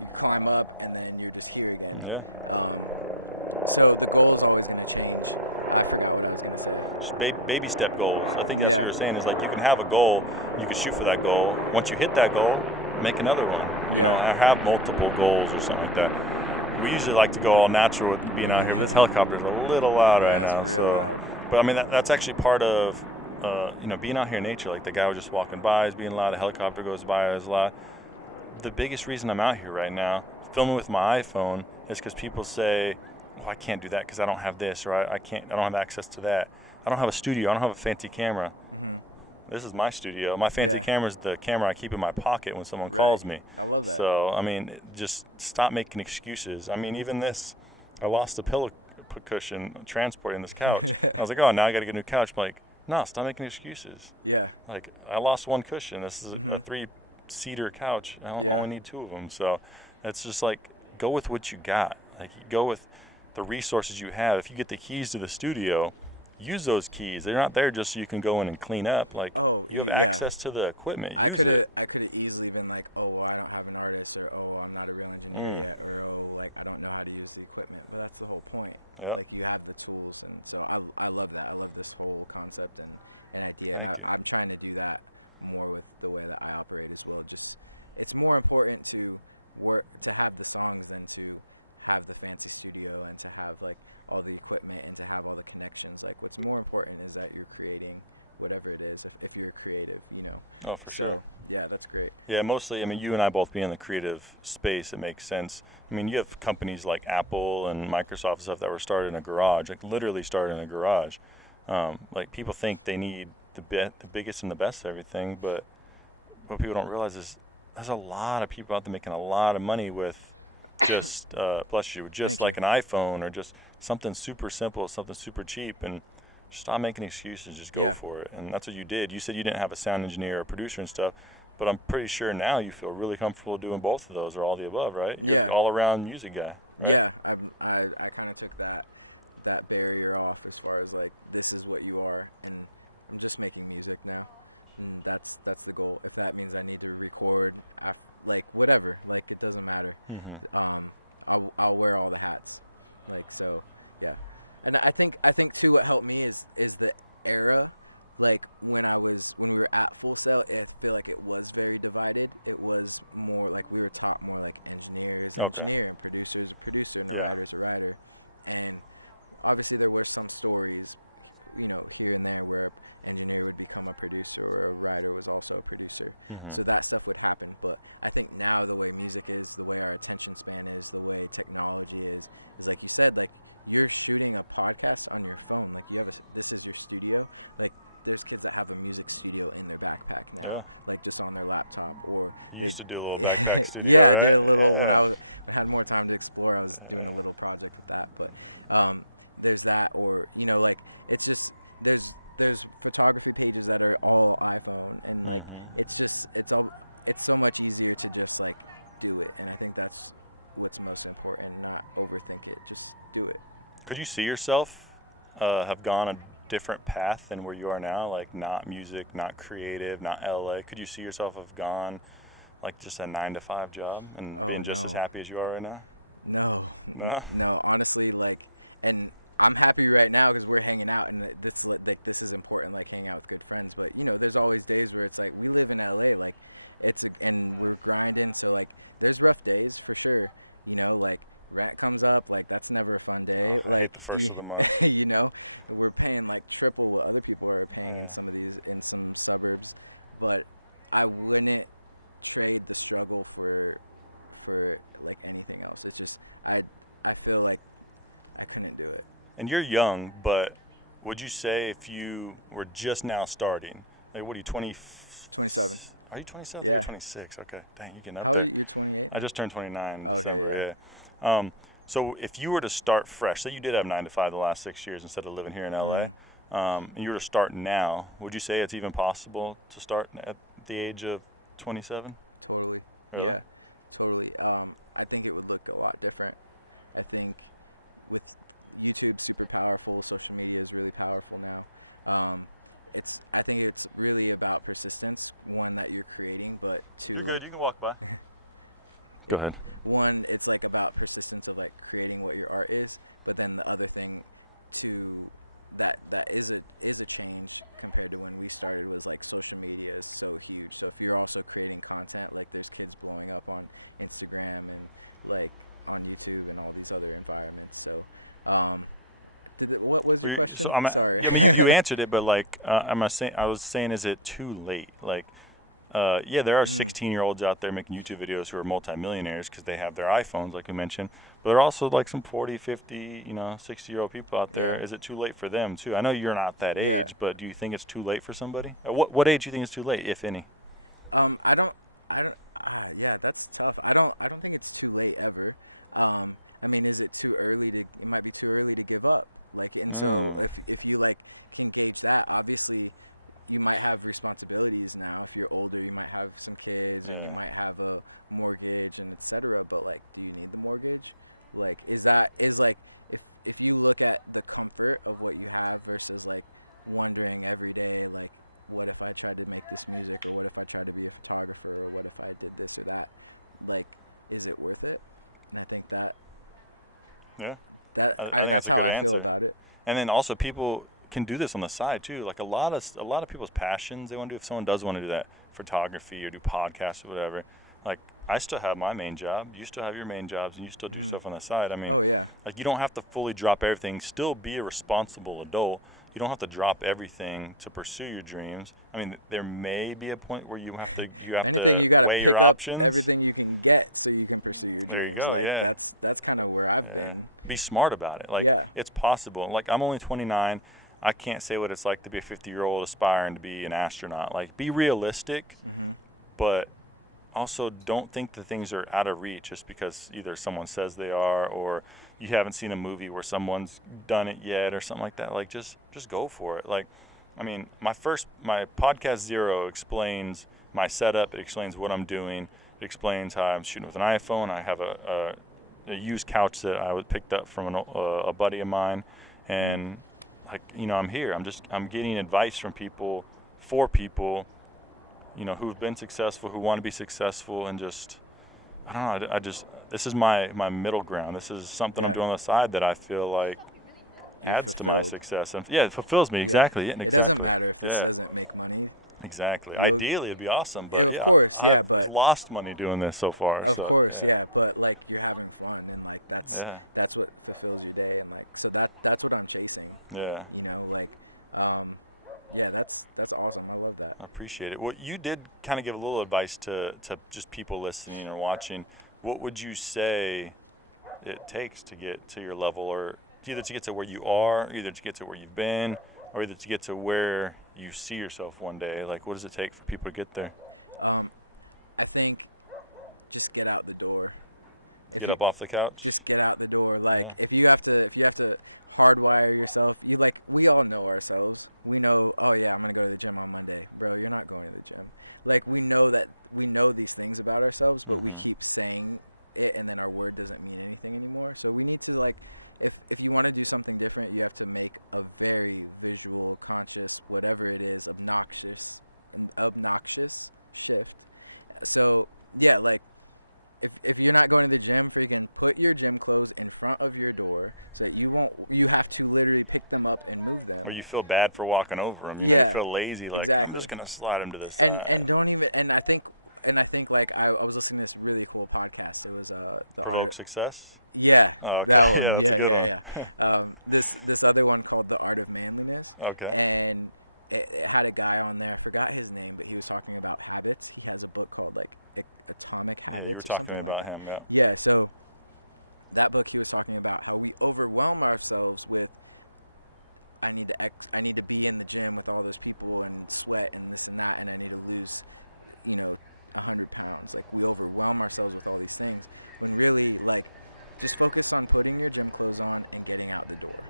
you climb up and then you're just here again. So the goal is always going to change. I forgot what I was going to say. Just baby step goals. I think that's what you're saying, is you can have a goal, you can shoot for that goal. Once you hit that goal, make another one. I have multiple goals or something like that. We usually like to go all natural with being out here, but this helicopter is a little loud right now. It's real loud. But I mean, that's actually part of being out here in nature. The guy was just walking by is being loud, a helicopter goes by is loud. The biggest reason I'm out here right now, filming with my iPhone, is because people say, "Oh, I can't do that because I don't have this," or I don't have access to that. I don't have a studio. I don't have a fancy camera. This is my studio. My fancy camera is the camera I keep in my pocket when someone calls me. I love that. So, I mean, just stop making excuses. I mean, even this, I lost a pillow cushion transporting this couch. I was like, oh, now I got to get a new couch. I'm like, no, stop making excuses. Yeah. I lost one cushion. This is a 3-seater couch. I only need 2 of them. So it's just go with what you got. You go with the resources you have. If you get the keys to the studio, use those keys. They're not there just so you can go in and clean up. You have access to the equipment. I could have easily been oh, well, I don't have an artist, or oh, I'm not a real engineer yet, or oh, I don't know how to use the equipment. But that's the whole point. Yep. You have the tools, and so I love that. I love this whole concept and idea, and I'm trying to do that more with the way that I operate as well. Just it's more important to have the songs than to have the fancy studio and to have all the equipment and to have all the connections. What's more important is that you're creating whatever it is, if you're creative, Oh, for sure. So yeah, that's great. Yeah, mostly, I mean, you and I both being in the creative space, it makes sense. I mean, you have companies like Apple and Microsoft and stuff that were started in a garage, literally started in a garage. People think they need the biggest and the best of everything, but what people don't realize is there's a lot of people out there making a lot of money with just bless you, just an iPhone or just something super simple, something super cheap, and stop making excuses. Just go for it. And that's what you did. You said you didn't have a sound engineer or producer and stuff, but I'm pretty sure now you feel really comfortable doing both of those or all the above, right? You're all around music guy. Right? Yeah, I kind of took that barrier off as far as this is what you are, and I'm just making music now, and that's the goal. If that means I need to record whatever, it doesn't matter. I'll wear all the hats, so yeah. And I think too what helped me is the era, when we were at Full Sail, I feel it was very divided. It was more we were taught more engineers engineer and producers a producer and a writer's a writer, and obviously there were some stories here and there where an engineer would become a producer or a writer was also a producer. So that stuff would happen. But I think now the way music is, the way our attention span is, the way technology is like you said, you're shooting a podcast on your phone. This is your studio. There's kids that have a music studio in their backpack now, just on their laptop. Or you used to do a little backpack studio. Yeah, right? I did a little when I had more time to explore. I was doing a little project with that. But there's that, or it's just there's photography pages that are all iPhone, and it's so much easier to just do it. And I think that's what's most important, not overthink it, just do it. Could you see yourself have gone a different path than where you are now, not music, not creative, not LA? Could you see yourself have gone like just a 9-to-5 job and being just as happy as you are right now? No, honestly, like, and I'm happy right now because we're hanging out, and this is important, like hanging out with good friends. But there's always days where it's like we live in LA, like and we're grinding, so like there's rough days for sure. Like rent comes up, like that's never a fun day. Like the first of the month. We're paying like triple what other people are paying in some suburbs, but I wouldn't trade the struggle for like anything else. It's just I feel like I couldn't do it. And you're young, but would you say if you were just now starting, like what are you, 27? Are you 27? Yeah. You're 26. Okay. Dang, you getting up How there. How are you? You're 28? I just turned 29. Okay, yeah. So if you were to start fresh, say you did have 9-to-5 the last 6 years instead of living here in LA, and you were to start now, would you say it's even possible to start at the age of 27? Totally. Really? Yeah, totally. I think it would look a lot different. I think with YouTube super powerful, social media is really powerful now. I think it's really about persistence, one, that you're creating, but two, you're good. You can walk by. Go ahead. One, it's like about persistence of like creating what your art is, but then the other thing to that is a change compared to when we started was like social media is so huge. So if you're also creating content, like there's kids blowing up on Instagram and like on YouTube and all these other environments. So what was your question? So Sorry. I mean, you answered it, but like I was saying, is it too late? Like there are 16-year-olds out there making YouTube videos who are multimillionaires because they have their iPhones, like we mentioned. But there are also like some 40, 50, 60-year-old people out there. Yeah. Is it too late for them too? I know you're not that age, but do you think it's too late for somebody? What age do you think is too late, if any? Yeah, that's tough. I don't think it's too late ever. I mean, is it too early it might be too early to give up. Like, and so if you like can gauge that, obviously you might have responsibilities now. If you're older, you might have some kids and you might have a mortgage and etc. But like, do you need the mortgage? Like, is like, if you look at the comfort of what you have versus like wondering every day, like, what if I tried to make this music, or what if I tried to be a photographer, or what if I did this or that? Like, is it worth it? And I think that's how I feel about it. And then also people can do this on the side too. Like a lot of people's passions they want to do. If someone does want to do that, photography or do podcasts or whatever, like I still have my main job, you still have your main jobs, and you still do stuff on the side. I mean, like you don't have to fully drop everything. Still be a responsible adult. You don't have to drop everything to pursue your dreams. I mean, there may be a point where you have to you got to pick up options. Everything you can get so you can pursue your dreams. There you go, like that's kind of where I've been. Be smart about it. Like it's possible. Like I'm only 29. I can't say what it's like to be a 50-year-old aspiring to be an astronaut. Like, be realistic, but also don't think that things are out of reach just because either someone says they are or you haven't seen a movie where someone's done it yet or something like that. Like, just go for it. Like, I mean, my podcast Zero explains my setup. It explains what I'm doing. It explains how I'm shooting with an iPhone. I have a used couch that I was picked up from a buddy of mine, and like, I'm here. I'm getting advice from people, for people, who've been successful, who want to be successful, and just, I don't know. This is my middle ground. This is something I'm doing on the side that I feel like adds to my success. And it fulfills me. Exactly. It doesn't matter if this doesn't make money. Exactly. Ideally, it'd be awesome. But of course, I've but lost money doing this so far. Of course, but like you're having fun, and like that's what fulfills your day, and like so that's what I'm chasing. Yeah. That's awesome. I love that. I appreciate it. Well, you did kind of give a little advice to just people listening or watching. What would you say it takes to get to your level, or either to get to where you are, either to get to where you've been, or either to get to where you see yourself one day? Like, what does it take for people to get there? I think just get out the door. Get up off the couch. Just get out the door. Like if you have to hardwire yourself, we all know ourselves. We know, I'm gonna go to the gym on Monday. Bro, you're not going to the gym. Like we know these things about ourselves, but we keep saying it, and then our word doesn't mean anything anymore. So we need to, like, if you want to do something different, you have to make a very visual, conscious, whatever it is, obnoxious shift. So yeah, like if you're not going to the gym, freaking put your gym clothes in front of your door so that you have to literally pick them up and move them. Or you feel bad for walking over them. Yeah, you feel lazy, like exactly. I'm just gonna slide them to the side. And don't even. And I think like I was listening to this really cool podcast. It was the Provoked Success. Yeah, oh, okay. that one. Yeah. This other one called The Art of Manliness. Okay. And it had a guy on there. I forgot his name, but he was talking about habits. He has a book called like Atomic Habits or something like that. Him, yeah. Yeah. So that book, he was talking about how we overwhelm ourselves with. I need to be in the gym with all those people and sweat and this and that, and I need to lose, 100 pounds. Like, we overwhelm ourselves with all these things when really, like, just focus on putting your gym clothes on and getting out the door,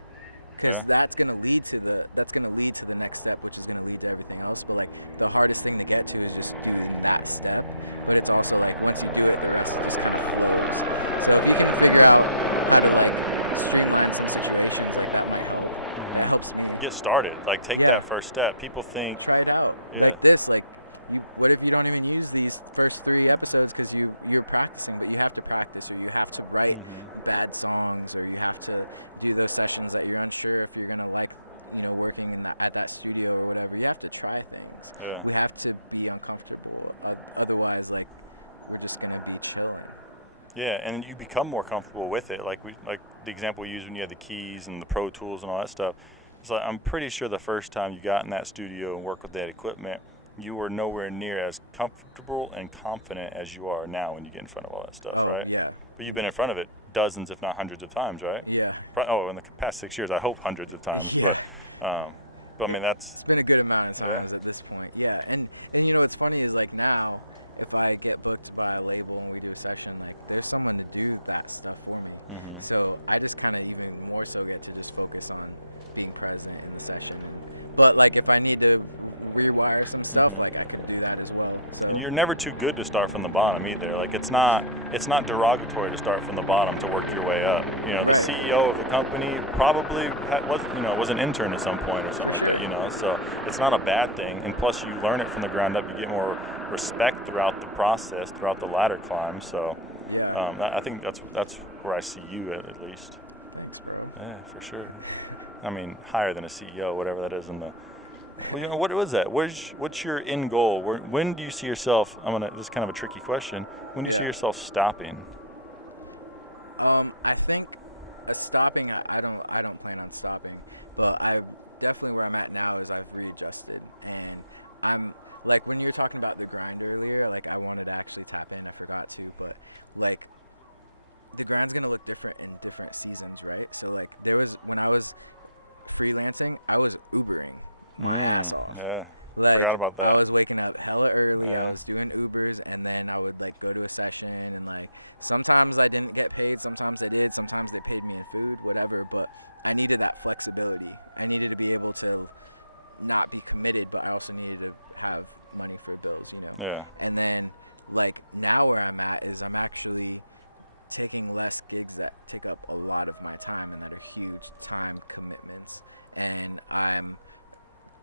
because that's gonna lead to the next step, which is gonna lead to everything else. But like, the hardest thing to get to is just doing that step. But it's also like, once you do it, the rest just kind of flows. So if you can figure out how to like streamline some situations, like, that might help. That helps me. Get started. Like, take that first step. People think. Try it out. Like this. Like, what if you don't even use these first 3 episodes because you're practicing, but you have to practice, or you have to write bad songs, or you have to do those sessions that you're unsure if you're gonna like, working at that studio or whatever. You have to try things. Yeah. We have to be uncomfortable. Otherwise, like, we're just gonna be chilling. Yeah, and you become more comfortable with it. Like the example we used when you had the keys and the Pro Tools and all that stuff. It's like, I'm pretty sure the first time you got in that studio and worked with that equipment, you were nowhere near as comfortable and confident as you are now when you get in front of all that stuff, right? Oh, yeah. But you've been in front of it dozens, if not hundreds of times, right? Yeah. Oh, in the past 6 years, I hope hundreds of times. Yeah. But I mean, it's been a good amount of times at this point. Yeah. And what's funny is, like, now, if I get booked by a label and we do a session, like, there's someone to do that stuff for me. Mm-hmm. So I just kind of even more so get to just focus on being present in the session. But like, if I need to rewire some stuff, like, I could do that as well. So and you're never too good to start from the bottom either. Like, it's not derogatory to start from the bottom to work your way up. Right. The CEO of the company probably was an intern at some point or something. For sure. So it's not a bad thing. And plus, you learn it from the ground up. You get more respect throughout the process, throughout the ladder climb. So I think that's where I see you at least. Thanks, bro. Yeah, for sure. I mean, higher than a CEO, whatever that is in the. Well, what was that? What's your end goal? When do you see yourself? This is kind of a tricky question. When do you see yourself stopping? I think stopping. I don't plan on stopping, but I definitely, where I'm at now is I've readjusted, and I'm like, when you were talking about the grind earlier, like, I wanted to actually tap in. I forgot to, but like, the grind's gonna look different in different seasons, right? So like, when I was freelancing, I was Ubering my ass off. Yeah. Like, Forgot about that. I was waking up hella early. Yeah. I was doing Ubers, and then I would like go to a session, and like, sometimes I didn't get paid, sometimes I did, sometimes they paid me in food, whatever. But I needed that flexibility. I needed to be able to not be committed, but I also needed to have money for bills, Yeah. And then, like, now where I'm at is I'm actually taking less gigs that take up a lot of my time and that are huge time commitments, and I'm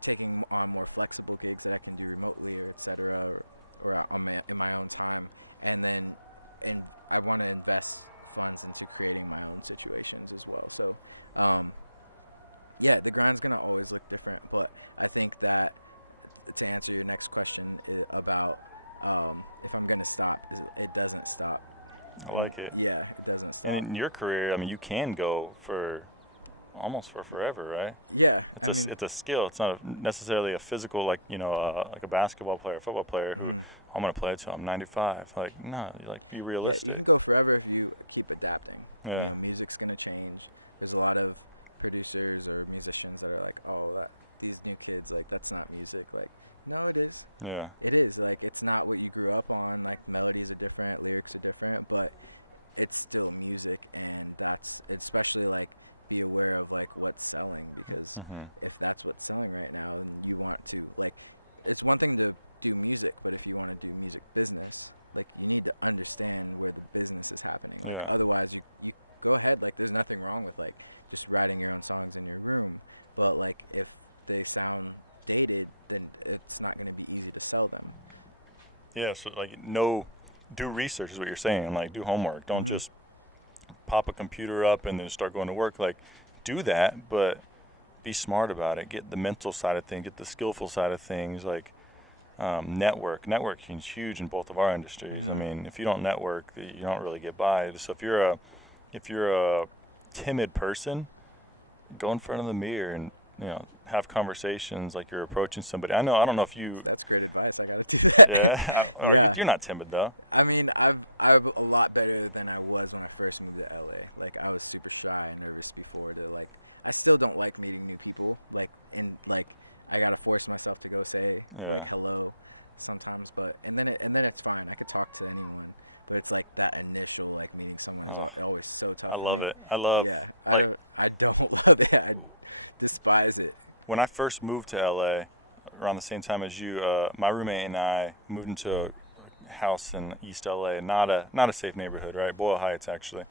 taking on more flexible gigs that I can do remotely or etc. or in my own time, and I want to invest funds into creating my own situations as well. So the grind's gonna always look different, but I think that, to answer your next question about if I'm gonna stop, it doesn't stop. I like it. Yeah, it doesn't stop. And in your career, I mean, you can go for almost for forever, right? Yeah, it's a skill. It's not necessarily a physical, like, like a basketball player, football player who I'm gonna play until I'm 95. Like, no, like, be realistic. Yeah, you can go forever if you keep adapting. Yeah. Music's gonna change. There's a lot of producers or musicians that are like, oh, these new kids, like, that's not music. Like, no, it is. Yeah. It is. Like, it's not what you grew up on. Like, melodies are different, lyrics are different, but it's still music, and that's, especially, like, be aware of, like, what's selling, because if that's what's selling right now, then you want to, like, it's one thing to do music, but if you want to do music business, like, you need to understand where the business is happening. Like, otherwise you go ahead, like, there's nothing wrong with, like, just writing your own songs in your room, but, like, if they sound dated, then it's not going to be easy to sell them. Yeah, so, like, know do research is what you're saying. Like, do homework. Don't just pop a computer up and then start going to work. Like, do that, but be smart about it. Get the mental side of things. Get the skillful side of things. Like, networking is huge in both of our industries. I mean, if you don't network, you don't really get by. So if you're a timid person, go in front of the mirror and have conversations like you're approaching somebody. I don't know if you. That's great advice. I got to do that. Yeah. Yeah. You're not timid though. I mean, I'm a lot better than I was when I first moved to LA. Like, I was super shy and nervous before. I still don't like meeting new people. Like, I gotta force myself to go say like hello sometimes, and then it's fine. I could talk to anyone, but it's like that initial like meeting someone is always so tough. I love it. I love. Yeah, I don't love it. I despise it. When I first moved to LA, around the same time as you, my roommate and I moved into a house in East LA, not a safe neighborhood, right? Boyle Heights actually,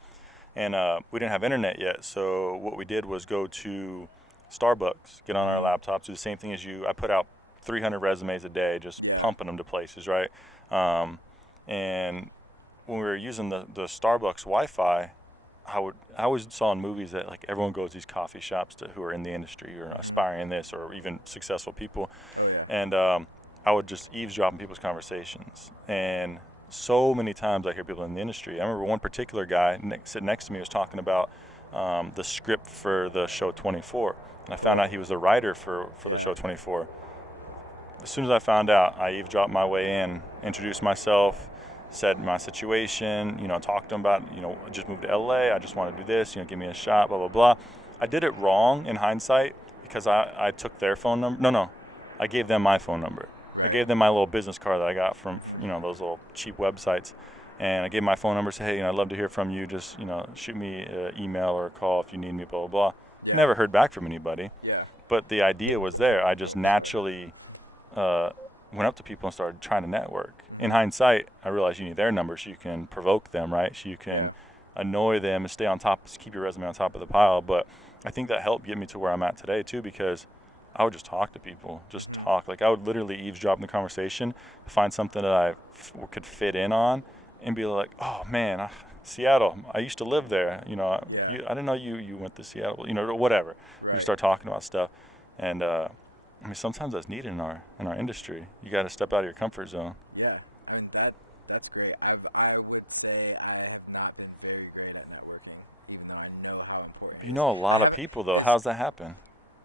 and we didn't have internet yet. So what we did was go to Starbucks, get on our laptops, do the same thing as you. I put out 300 resumes a day, just pumping them to places, right? And when we were using the Starbucks Wi-Fi, I always saw in movies that like everyone goes to these coffee shops who are in the industry or aspiring this or even successful people. Oh yeah. And I would just eavesdrop in people's conversations. And so many times I hear people in the industry. I remember one particular guy sitting next to me was talking about the script for the show 24. And I found out he was the writer for the show 24. As soon as I found out, I eavesdropped my way in, introduced myself, said my situation, talked to him about, I just moved to LA, I just want to do this, give me a shot, blah, blah, blah. I did it wrong in hindsight because I took their phone number. No, I gave them my phone number. Right. I gave them my little business card that I got from, those little cheap websites. And I gave my phone number, said, hey, I'd love to hear from you. Just, shoot me an email or a call if you need me, blah, blah, blah. Yeah. Never heard back from anybody. Yeah. But the idea was there. I just naturally went up to people and started trying to network. In hindsight, I realized you need their number so you can provoke them, right? So you can annoy them and stay on top, keep your resume on top of the pile. But I think that helped get me to where I'm at today, too, because I would just talk to people, talk. Like, I would literally eavesdrop in the conversation, find something that I could fit in on, and be like, oh, man, Seattle, I used to live there. I didn't know you went to Seattle, whatever. Right. You start talking about stuff. And, I mean, sometimes that's needed in our industry. You got to step out of your comfort zone. Yeah, I mean that's great. I would say I have not been very great at networking, even though I know how important it is. You know a lot of people though. How's that happen?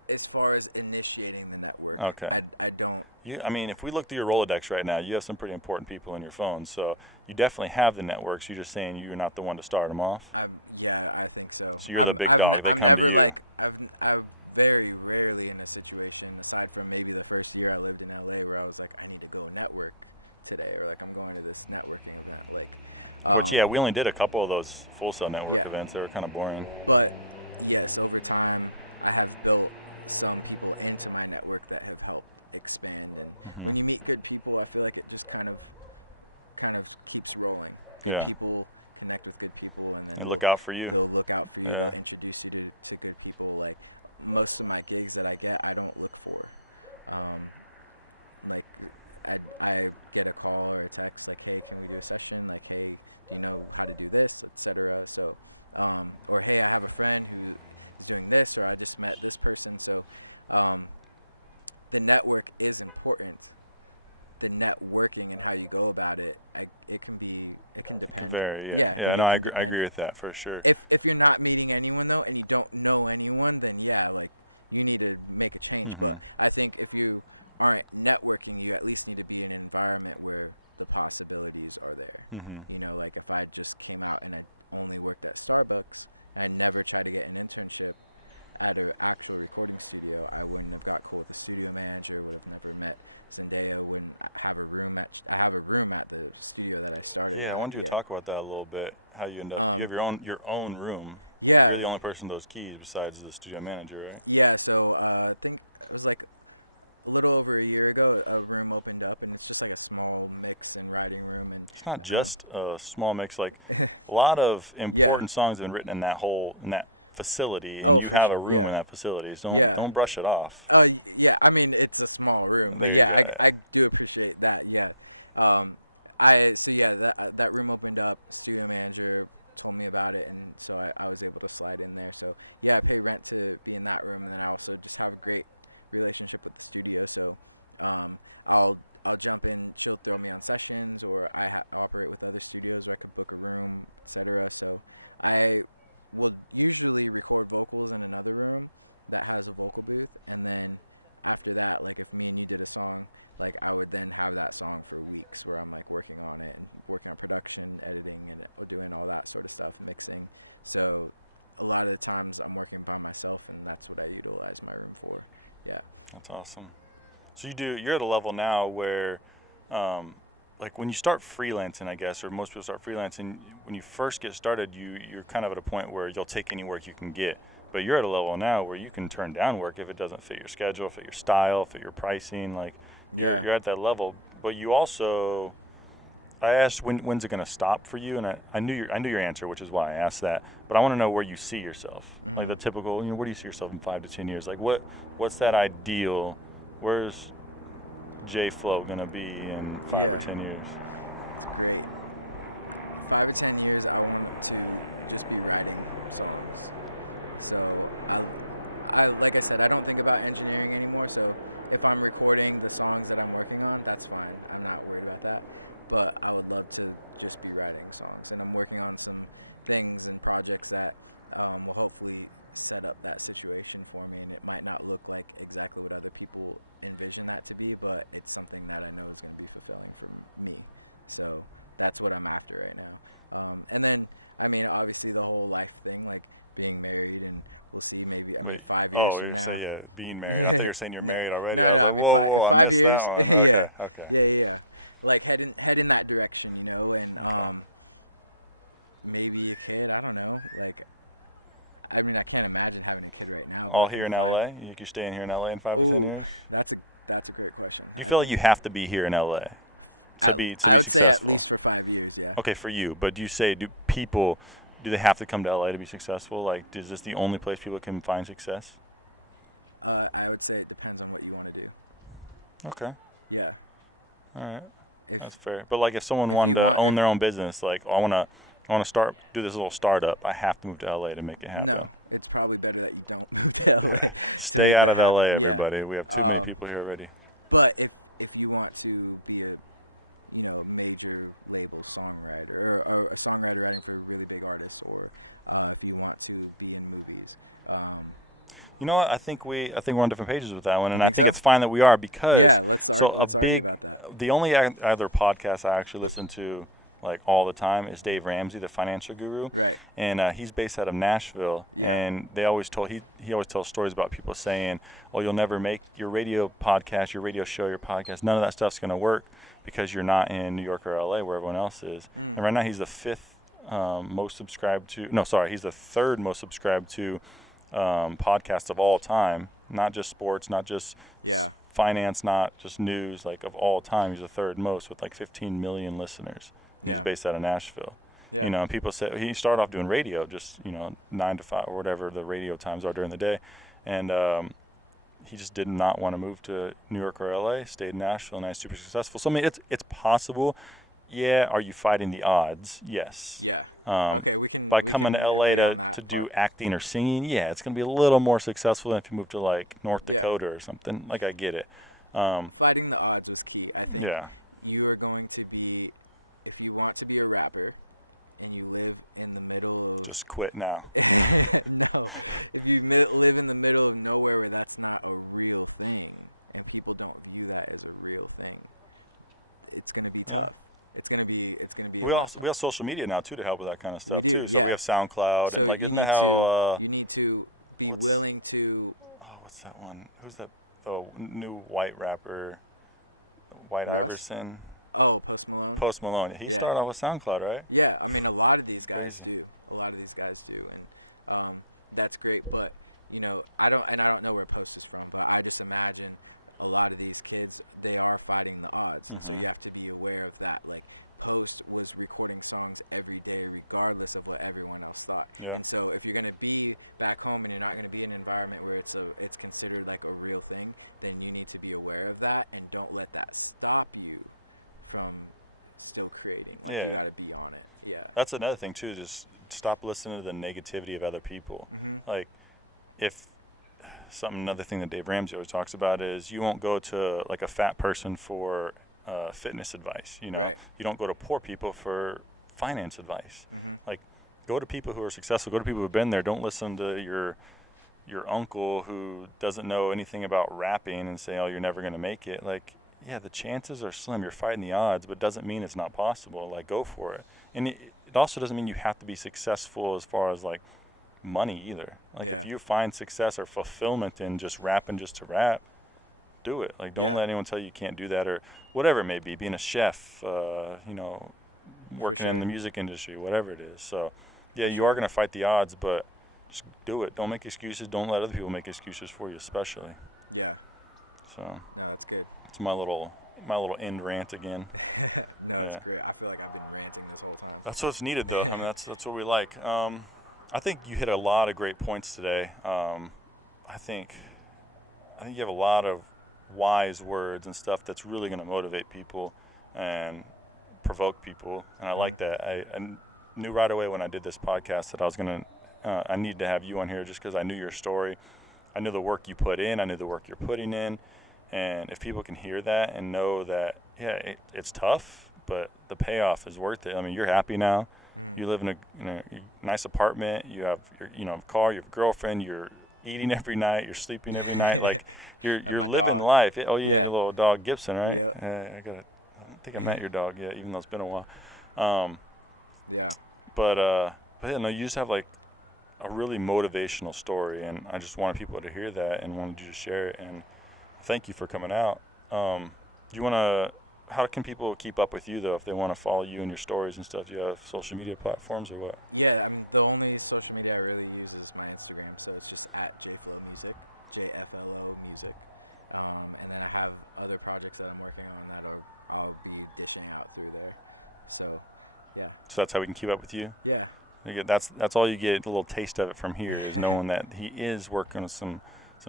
As far as initiating the network, okay. I don't. I mean, if we look through your Rolodex right now, you have some pretty important people in your phone. So you definitely have the networks. You're just saying you're not the one to start them off. Yeah, I think so. So you're the big dog. I'm never like I'm very rarely in a situation, aside from maybe the first year I lived in LA, where I was like, I need to go network today, or like I'm going to this networking event. Like, which we only did a couple of those Full Sail network events. They were kind of boring. But yes, over time I have built some people into my network that have helped expand, and when you meet good people, I feel like it just kind of keeps rolling. Good people connect with good people, and then look out for you. They'll look out for you. They'll introduce you to good people. Like, most of my gigs that I get, I don't look for. Like, I get a call or a text like, hey, can we do a session? Like, hey, do you know how to do this, etc. So or hey, I have a friend who is doing this, or I just met this person. So the network is important. The networking and how you go about it, it can depend. Vary, I agree with that for sure. If you're not meeting anyone though, and you don't know anyone, then like you need to make a change. But I think if you aren't networking, you at least need to be in an environment where the possibilities are there. Like if I just came out and I only worked at Starbucks and I never tried to get an internship at an actual recording studio, I wouldn't have got cool with the studio manager, would have never met Zendaya, wouldn't have a room at the studio that I started at. I wanted you to talk about that a little bit, how you end up, you have your own room. Yeah. You're the only person with those keys besides the studio manager, right? Yeah, so I think it was like a little over a year ago, a room opened up, and it's just like a small mix and writing room. And it's not just a small mix, like a lot of important songs have been written in that facility, and you have a room in that facility, so don't brush it off. Oh yeah, I mean, it's a small room, but I do appreciate that. that room opened up. Studio manager told me about it, and so I was able to slide in there. So yeah, I pay rent to be in that room, and then I also just have a great relationship with the studio. So I'll jump in. She'll throw me on sessions, or I operate with other studios where I could book a room, etc. So I will usually record vocals in another room that has a vocal booth, and then after that, like if me and you did a song, like I would then have that song for weeks where I'm like working on it and working on production, editing, and doing all that sort of stuff, mixing. So a lot of the times I'm working by myself, and that's what I utilize my room for. Yeah. That's awesome. So you're at a level now where, like when you start freelancing, I guess, or most people start freelancing, when you first get started, you're kind of at a point where you'll take any work you can get. But you're at a level now where you can turn down work if it doesn't fit your schedule, fit your style, fit your pricing. Like, you're at that level. But you also, I asked when's it going to stop for you, and I knew your answer, which is why I asked that. But I want to know where you see yourself, like the typical. Where do you see yourself in 5 to 10 years? Like, what's that ideal? Where's J Flow going to be in 5 or 10 years? It's great. 5 or 10 years, I want to just be writing songs. So I like I said, I don't think about engineering anymore. So if I'm recording the songs that I'm working on, that's fine. I'm not worried about that. But I would love to just be writing songs, and I'm working on some things and projects that will hopefully set up that situation for me. And it might not look like exactly what other people envision that to be, but it's something that I know is going to be fulfilling for me. So that's what I'm after right now. And then, I mean, obviously the whole life thing, like being married, and we'll see, maybe, I mean, 5 years from now. Yeah, being married. I thought you were saying you're married already. No, I mean, whoa, 5 years. Okay. Yeah. Like head in that direction, and maybe a kid, I don't know. Like, I mean, I can't imagine having a kid right now. All here in LA? You're staying here in LA in 5 to 10 years? That's a great question. You feel like you have to be here in LA? I would say at least for 5 years, yeah. Okay, for you. But do they have to come to LA to be successful? Like, is this the only place people can find success? I would say it depends on what you want to do. Okay. Yeah. All right. That's fair. But like, if someone wanted to own their own business, like, I want to do this little startup, I have to move to LA to make it happen. No, it's probably better that you don't move to LA. Stay out of LA, everybody. Yeah. We have too many people here already. But if you want to be a major label songwriter, or a songwriter writing for really big artists, or if you want to be in movies. You know what? I think we're on different pages with that one, and I think it's fine that we are, because let's argue about that. The only other podcast I actually listen to like all the time is Dave Ramsey, the financial guru. Right. And he's based out of Nashville. Yeah. And he always tells stories about people saying, "Oh, you'll never make your radio podcast, your radio show, your podcast. None of that stuff's going to work because you're not in New York or LA where everyone else is." And right now he's the he's the third most subscribed to podcast of all time. Not just sports, not just finance, not just news. Like, of all time, he's the third most with like 15 million listeners. He's based out of Nashville. Yeah. And people say he started off doing radio, just 9 to 5 or whatever the radio times are during the day, and he just did not want to move to New York or LA. Stayed in Nashville, and he's super successful. So I mean, it's possible. Yeah. Are you fighting the odds? Yes. Yeah. Okay. We can. By coming to LA to do acting or singing, it's going to be a little more successful than if you move to like North Dakota or something. Like, I get it. Fighting the odds was key. I think you are going to be. If you want to be a rapper and you live in the middle of... Just quit now. No. If you live in the middle of nowhere where that's not a real thing, and people don't view that as a real thing, it's going to be tough. It's going to be a lot tough. We have social media now, too, to help with that kind of stuff, we do, too. So we have SoundCloud. So and you need to be willing to... Oh, what's that one? Who's that new white rapper? White Russ? Iverson? Oh, Post Malone? Post Malone. He started off with SoundCloud, right? Yeah, I mean, a lot of these guys do. And that's great. But, I don't know where Post is from, but I just imagine a lot of these kids, they are fighting the odds. And so you have to be aware of that. Like, Post was recording songs every day regardless of what everyone else thought. Yeah. And so if you're going to be back home and you're not going to be in an environment where it's considered like a real thing, then you need to be aware of that, and don't let that stop you from still creating. Like you got to be on it. Yeah. That's another thing too. Just stop listening to the negativity of other people. Like another thing that Dave Ramsey always talks about is you won't go to like a fat person for fitness advice. You know, you don't go to poor people for finance advice. Like, go to people who are successful. Go to people who've been there. Don't listen to your uncle who doesn't know anything about rapping and say, "Oh, you're never going to make it." Like, yeah, the chances are slim. You're fighting the odds, but doesn't mean it's not possible. Like, go for it. And it also doesn't mean you have to be successful as far as like money either. Like, if you find success or fulfillment in just rapping just to rap, do it. Like, don't let anyone tell you can't do that or whatever it may be. Being a chef, you know, working in the music industry, whatever it is. So, yeah, you are going to fight the odds, but just do it. Don't make excuses. Don't let other people make excuses for you, especially. Yeah. So. No, that's good. It's my little end rant again. No, it's great. I feel like I've been ranting this whole time. That's what's needed, though. I mean, that's what we like. I think you hit a lot of great points today. I think you have a lot of wise words and stuff that's really going to motivate people and provoke people, and I like that. I knew right away when I did this podcast that I was going to I needed to have you on here just because I knew your story. I knew the work you put in. I knew the work you're putting in. And if people can hear that and know that, yeah, it's tough, but the payoff is worth it. I mean, you're happy now. You live in a nice apartment. You have your car. You have a girlfriend. You're eating every night. You're sleeping every night. Like you're living life. Oh, you have your little dog Gibson, right? Yeah. I don't think I met your dog yet, even though it's been a while. Yeah. But yeah, no, you just have like a really motivational story, and I just wanted people to hear that and wanted you to share it. And thank you for coming out. How can people keep up with you though if they want to follow you and your stories and stuff? Do you have social media platforms or what? Yeah, I mean the only social media I really use is my Instagram, so it's just at JFlow Music, and then I have other projects that I'm working on that I'll be dishing out through there. So, yeah. So that's how we can keep up with you? Yeah. That's all you get, a little taste of it from here, is knowing that he is working on some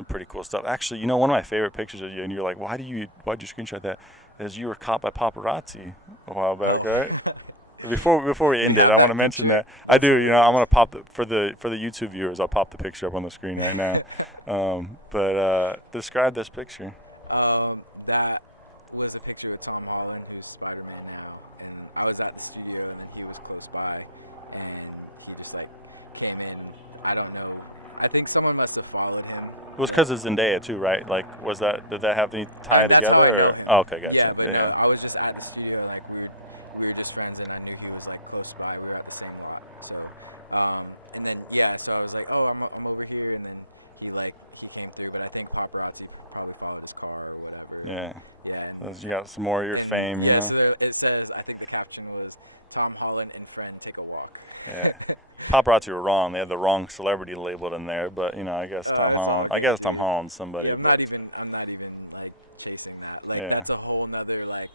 pretty cool stuff. Actually, one of my favorite pictures of you, and you're like, why'd you screenshot that? Is you were caught by paparazzi a while back, right? Before we end it, I want to mention that. I do. Hilarious. I'm gonna pop for the YouTube viewers. I'll pop the picture up on the screen right now. But describe this picture. That was a picture with Tom Holland, who's Spider-Man now, and I was at the studio, and then he was close by, and he just like came in. I don't know. I think someone must have followed him. It was because of Zendaya too, right? Like, did that have any tie I mean, that's how I know him. Oh, okay, gotcha. Yeah, but no, I was just at the studio, like we were just friends, and I knew he was like close by. We were at the same lot, so and then so I was like, oh, I'm over here, and then he came through, but I think paparazzi probably followed his car or whatever. Yeah. And you got some more of your fame. Yeah, so it says, I think the caption was, Tom Holland and friend take a walk. Yeah. Paparazzi were wrong. They had the wrong celebrity labeled in there, but I guess Tom Holland. Tom Holland's somebody. Yeah, I'm not even like chasing that. Like that's a whole nother like.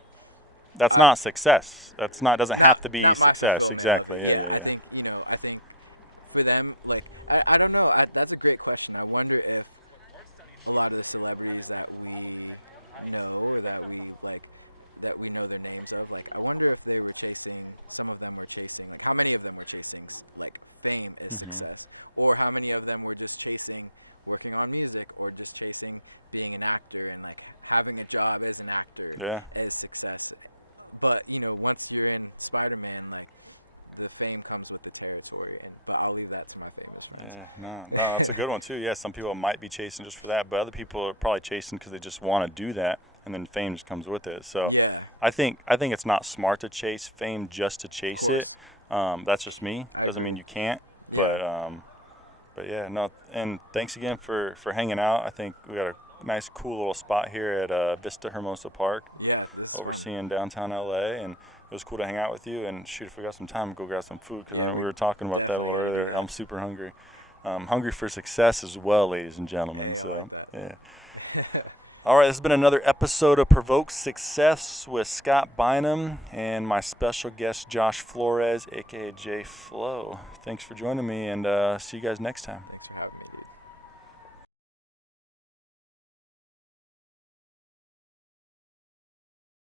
That's not success. Doesn't have to be not my success. Fulfillment Exactly. of it. Yeah, I think I think for them, like I don't know. That's a great question. I wonder if a lot of the celebrities that we know or that we know their names of, like I wonder if they were chasing. Some of them were chasing, like how many of them were chasing like fame as success, or how many of them were just chasing working on music, or just chasing being an actor and like having a job as an actor as success. But once you're in Spider-Man, like the fame comes with the territory, but I'll leave that to my famous friends. Yeah, no, that's a good one too. Yeah, some people might be chasing just for that, but other people are probably chasing because they just want to do that, and then fame just comes with it. So yeah, I think it's not smart to chase fame just to chase it. That's just me. Doesn't mean you can't. Yeah. But yeah, no. And thanks again for hanging out. I think we got a nice, cool little spot here at Vista Hermosa Park. Yeah, this is overseeing downtown LA, and it was cool to hang out with you. And shoot, if we got some time, go grab some food. Yeah, we were talking about that earlier. I'm super hungry. Hungry for success as well, ladies and gentlemen. Hey, I like that. Yeah. All right, this has been another episode of Provoked Success with Scott Bynum and my special guest, Josh Florez, a.k.a. J Flow. Thanks for joining me, and see you guys next time. Thanks for having me, dude.